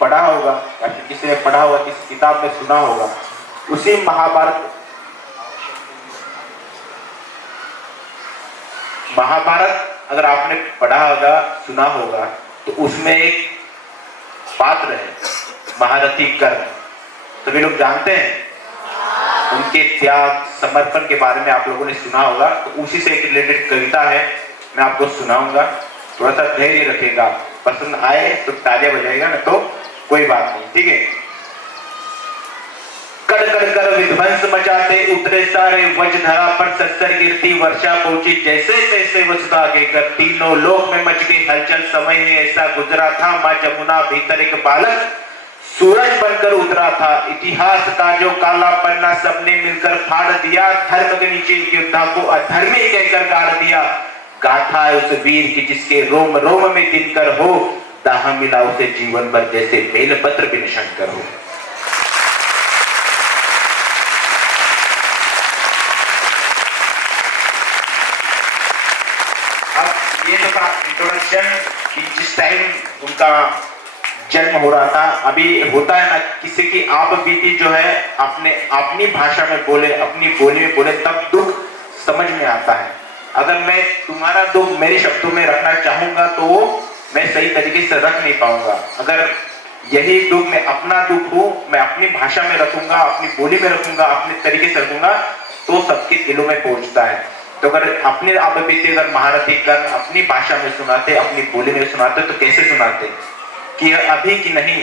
पढ़ा होगा या फिर किसी ने पढ़ा होगा, किसी किताब में सुना होगा। उसी महाभारत अगर आपने पढ़ा होगा, सुना होगा, तो उसमें एक पात्र है महारथी कर्ण। सभी लोग जानते हैं उनके त्याग समर्पण के बारे में आप लोगों ने सुना होगा। तो उसी से एक रिलेटेड कविता है, मैं आपको सुनाऊंगा। थोड़ा सा धैर्य रखेगा, पसंद आए तो तालियां बजाएगा, ना तो कोई बात नहीं, ठीक है। कड़ कड़ कर विध्वंस मचाते उतरे सारे वज्रधरा पर सत्सर गिरती वर्षा पहुंची जैसे तैसे वसुधा आगे कर तीनों लोक में मच गई हलचल। समय ही ऐसा गुजरा था, मां जमुना भीतर एक बालक सूरज बनकर उतरा था। इतिहास का जो काला पन्ना सबने मिलकर फाड़ दिया, धर्म के नीचे योद्धा को अधर्मी कहकर गाड़ दिया। गाथा है उस वीर की जिसके रोम रोम में दिनकर हो, दाह मिला उसे जीवन भर जैसे बेलपत्र बिन शंकर हो। ये तो था इंट्रोडक्शन कि जिस टाइम उनका जन्म हो रहा था। अभी होता है ना किसी की आप बीती जो है अपनी भाषा में बोले, अपनी बोली में बोले, तब दुख समझ में आता है। अगर मैं तुम्हारा दुख मेरे शब्दों में रखना चाहूंगा तो वो मैं सही तरीके से रख नहीं पाऊंगा। अगर यही दुख मैं अपना दुख हो, मैं अपनी भाषा में रखूंगा, अपनी बोली में रखूंगा, अपने तरीके से रखूंगा, तो सबके दिलों में पहुंचता है। तो अगर अपने आप बीते अगर महारथी कर्ण अपनी भाषा में सुनाते, अपनी बोली में सुनाते, तो कैसे सुनाते कि यह अभी की नहीं,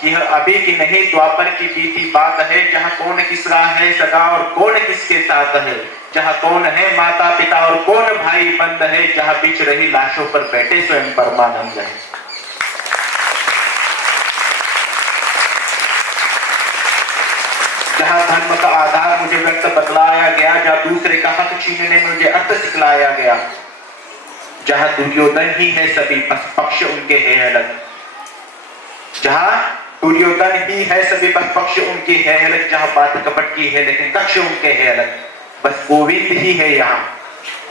कि यह अभी की नहीं द्वापर की बीती बात है, जहाँ कौन किसका है सगा और कौन किसके साथ है, जहाँ कौन है माता पिता और कौन भाई बंद है, जहाँ बिछ रही लाशों पर बैठे स्वयं परमानंद है। जहाँ धर्म का आधार मुझे व्यक्त बतलाया गया, जहाँ दूसरे का हक छीनने में मुझे अर्थ सिखलाया गया, जहाँ दुर्योधन ही है सभी बस पक्ष उनके है अलग, जहाँ दुर्योधन ही है सभी बस पक्ष उनके है अलग, जहाँ बात कपट की है लेकिन कक्ष उनके है अलग, बस गोविंद ही है यहाँ,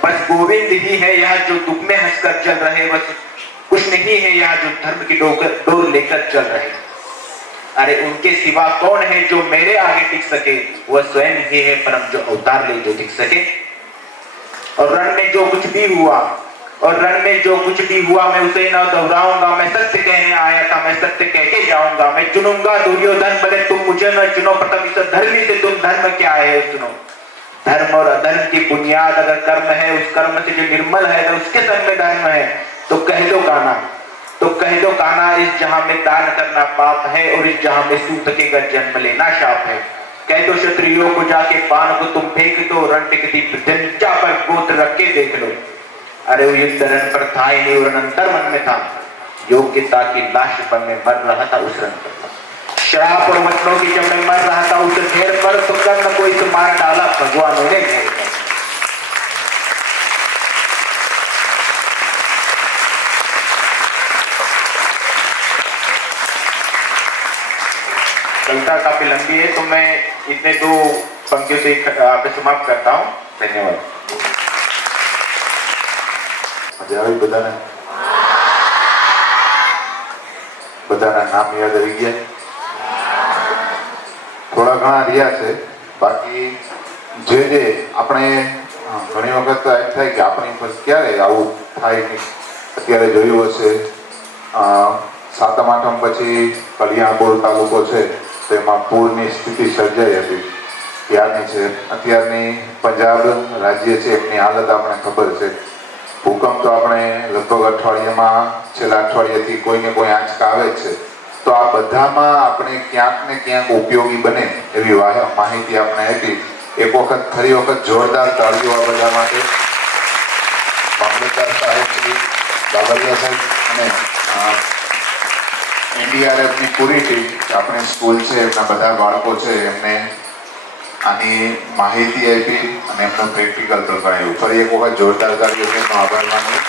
बस गोविंद ही है यहाँ जो दुख में हंसकर चल रहे, बस कुछ नहीं है यहाँ जो धर्म की डोर लेकर चल रहे। अरे उनके सिवा कौन है जो मेरे आगे टिक सके, वह स्वयं ही है परम जो अवतार ले जो टिक सके। और रण में जो कुछ भी हुआ, और रण में जो कुछ भी हुआ, मैं उसे न दोहराऊंगा, मैं सत्य कहने आया था, मैं सत्य कह के जाऊंगा। मैं चुनूंगा दुर्योधन भले तुम मुझे न चुनो, प्रथम इस धर्मी से तुम धर्म क्या है सुनो। धर्म और अधर्म की बुनियाद अगर कर्म है, उस कर्म से जो निर्मल है, अगर उसके संग में धर्म है, तो कह दो काना, तो कह दो काना, इस जहां में दान करना पाप है और इस जहां में सूत के घर जन्म लेना शाप है। कह दो क्षत्रियों को जाके बाण को तुम फेंक दो, रण टिकती पृथ्वी पर गोत्र रख के देख लो। अरे वो युद्ध रण पर था ही नहीं, और अंतर मन में था, योग्यता की लाश बन में मर रहा था उस रण पर। शराब और वचनों की जब मैं मर रहा था उस घेर पर, तो कर्ण को इस मार डाला भगवान ने घेर कर। कविता काफी लंबी है, तो मैं इतने 2 पंक्तियों से पे समाप्त करता हूँ। धन्यवाद। બધાના નામ યાદ રહી ગયા? થોડા થોડા ઘણા રહ્યા છે. બાકી જે આપણે ઘણી વખત એમ થાય કે આપણી પર ક્યારે આવું થાય નહીં. અત્યારે જોયું હશે સાતમ આઠમ પછી કલ્યાણપુર તાલુકો છે તેમાં પૂરની સ્થિતિ સર્જાઈ હતી, ત્યારની છે. અત્યારની પંજાબ રાજ્ય છે એમની હાલત આપણે ખબર છે. ભૂકંપ તો આપણે લગભગ અઠવાડિયામાં છેલ્લા અઠવાડિયાથી કોઈને કોઈ આંચકા આવે જ છે. તો આ બધામાં આપણે ક્યાંક ને ક્યાંક ઉપયોગી બને એવી માહિતી આપણે આપી. એક વખત ફરી વખત જોરદાર તાળીઓ આ બધા માટે. મામલતદાર સાહેબ શ્રી બાબરિયા સાહેબ અને એનડીઆરએફની પૂરી ટીમ, આપણી સ્કૂલ છે એમના બધા બાળકો છે એમને આની માહિતી આપી અને એમનો પ્રેક્ટિકલ તો કરાયું. ફરી એક વખત જોરદાર તાળીઓનો આભાર માનું.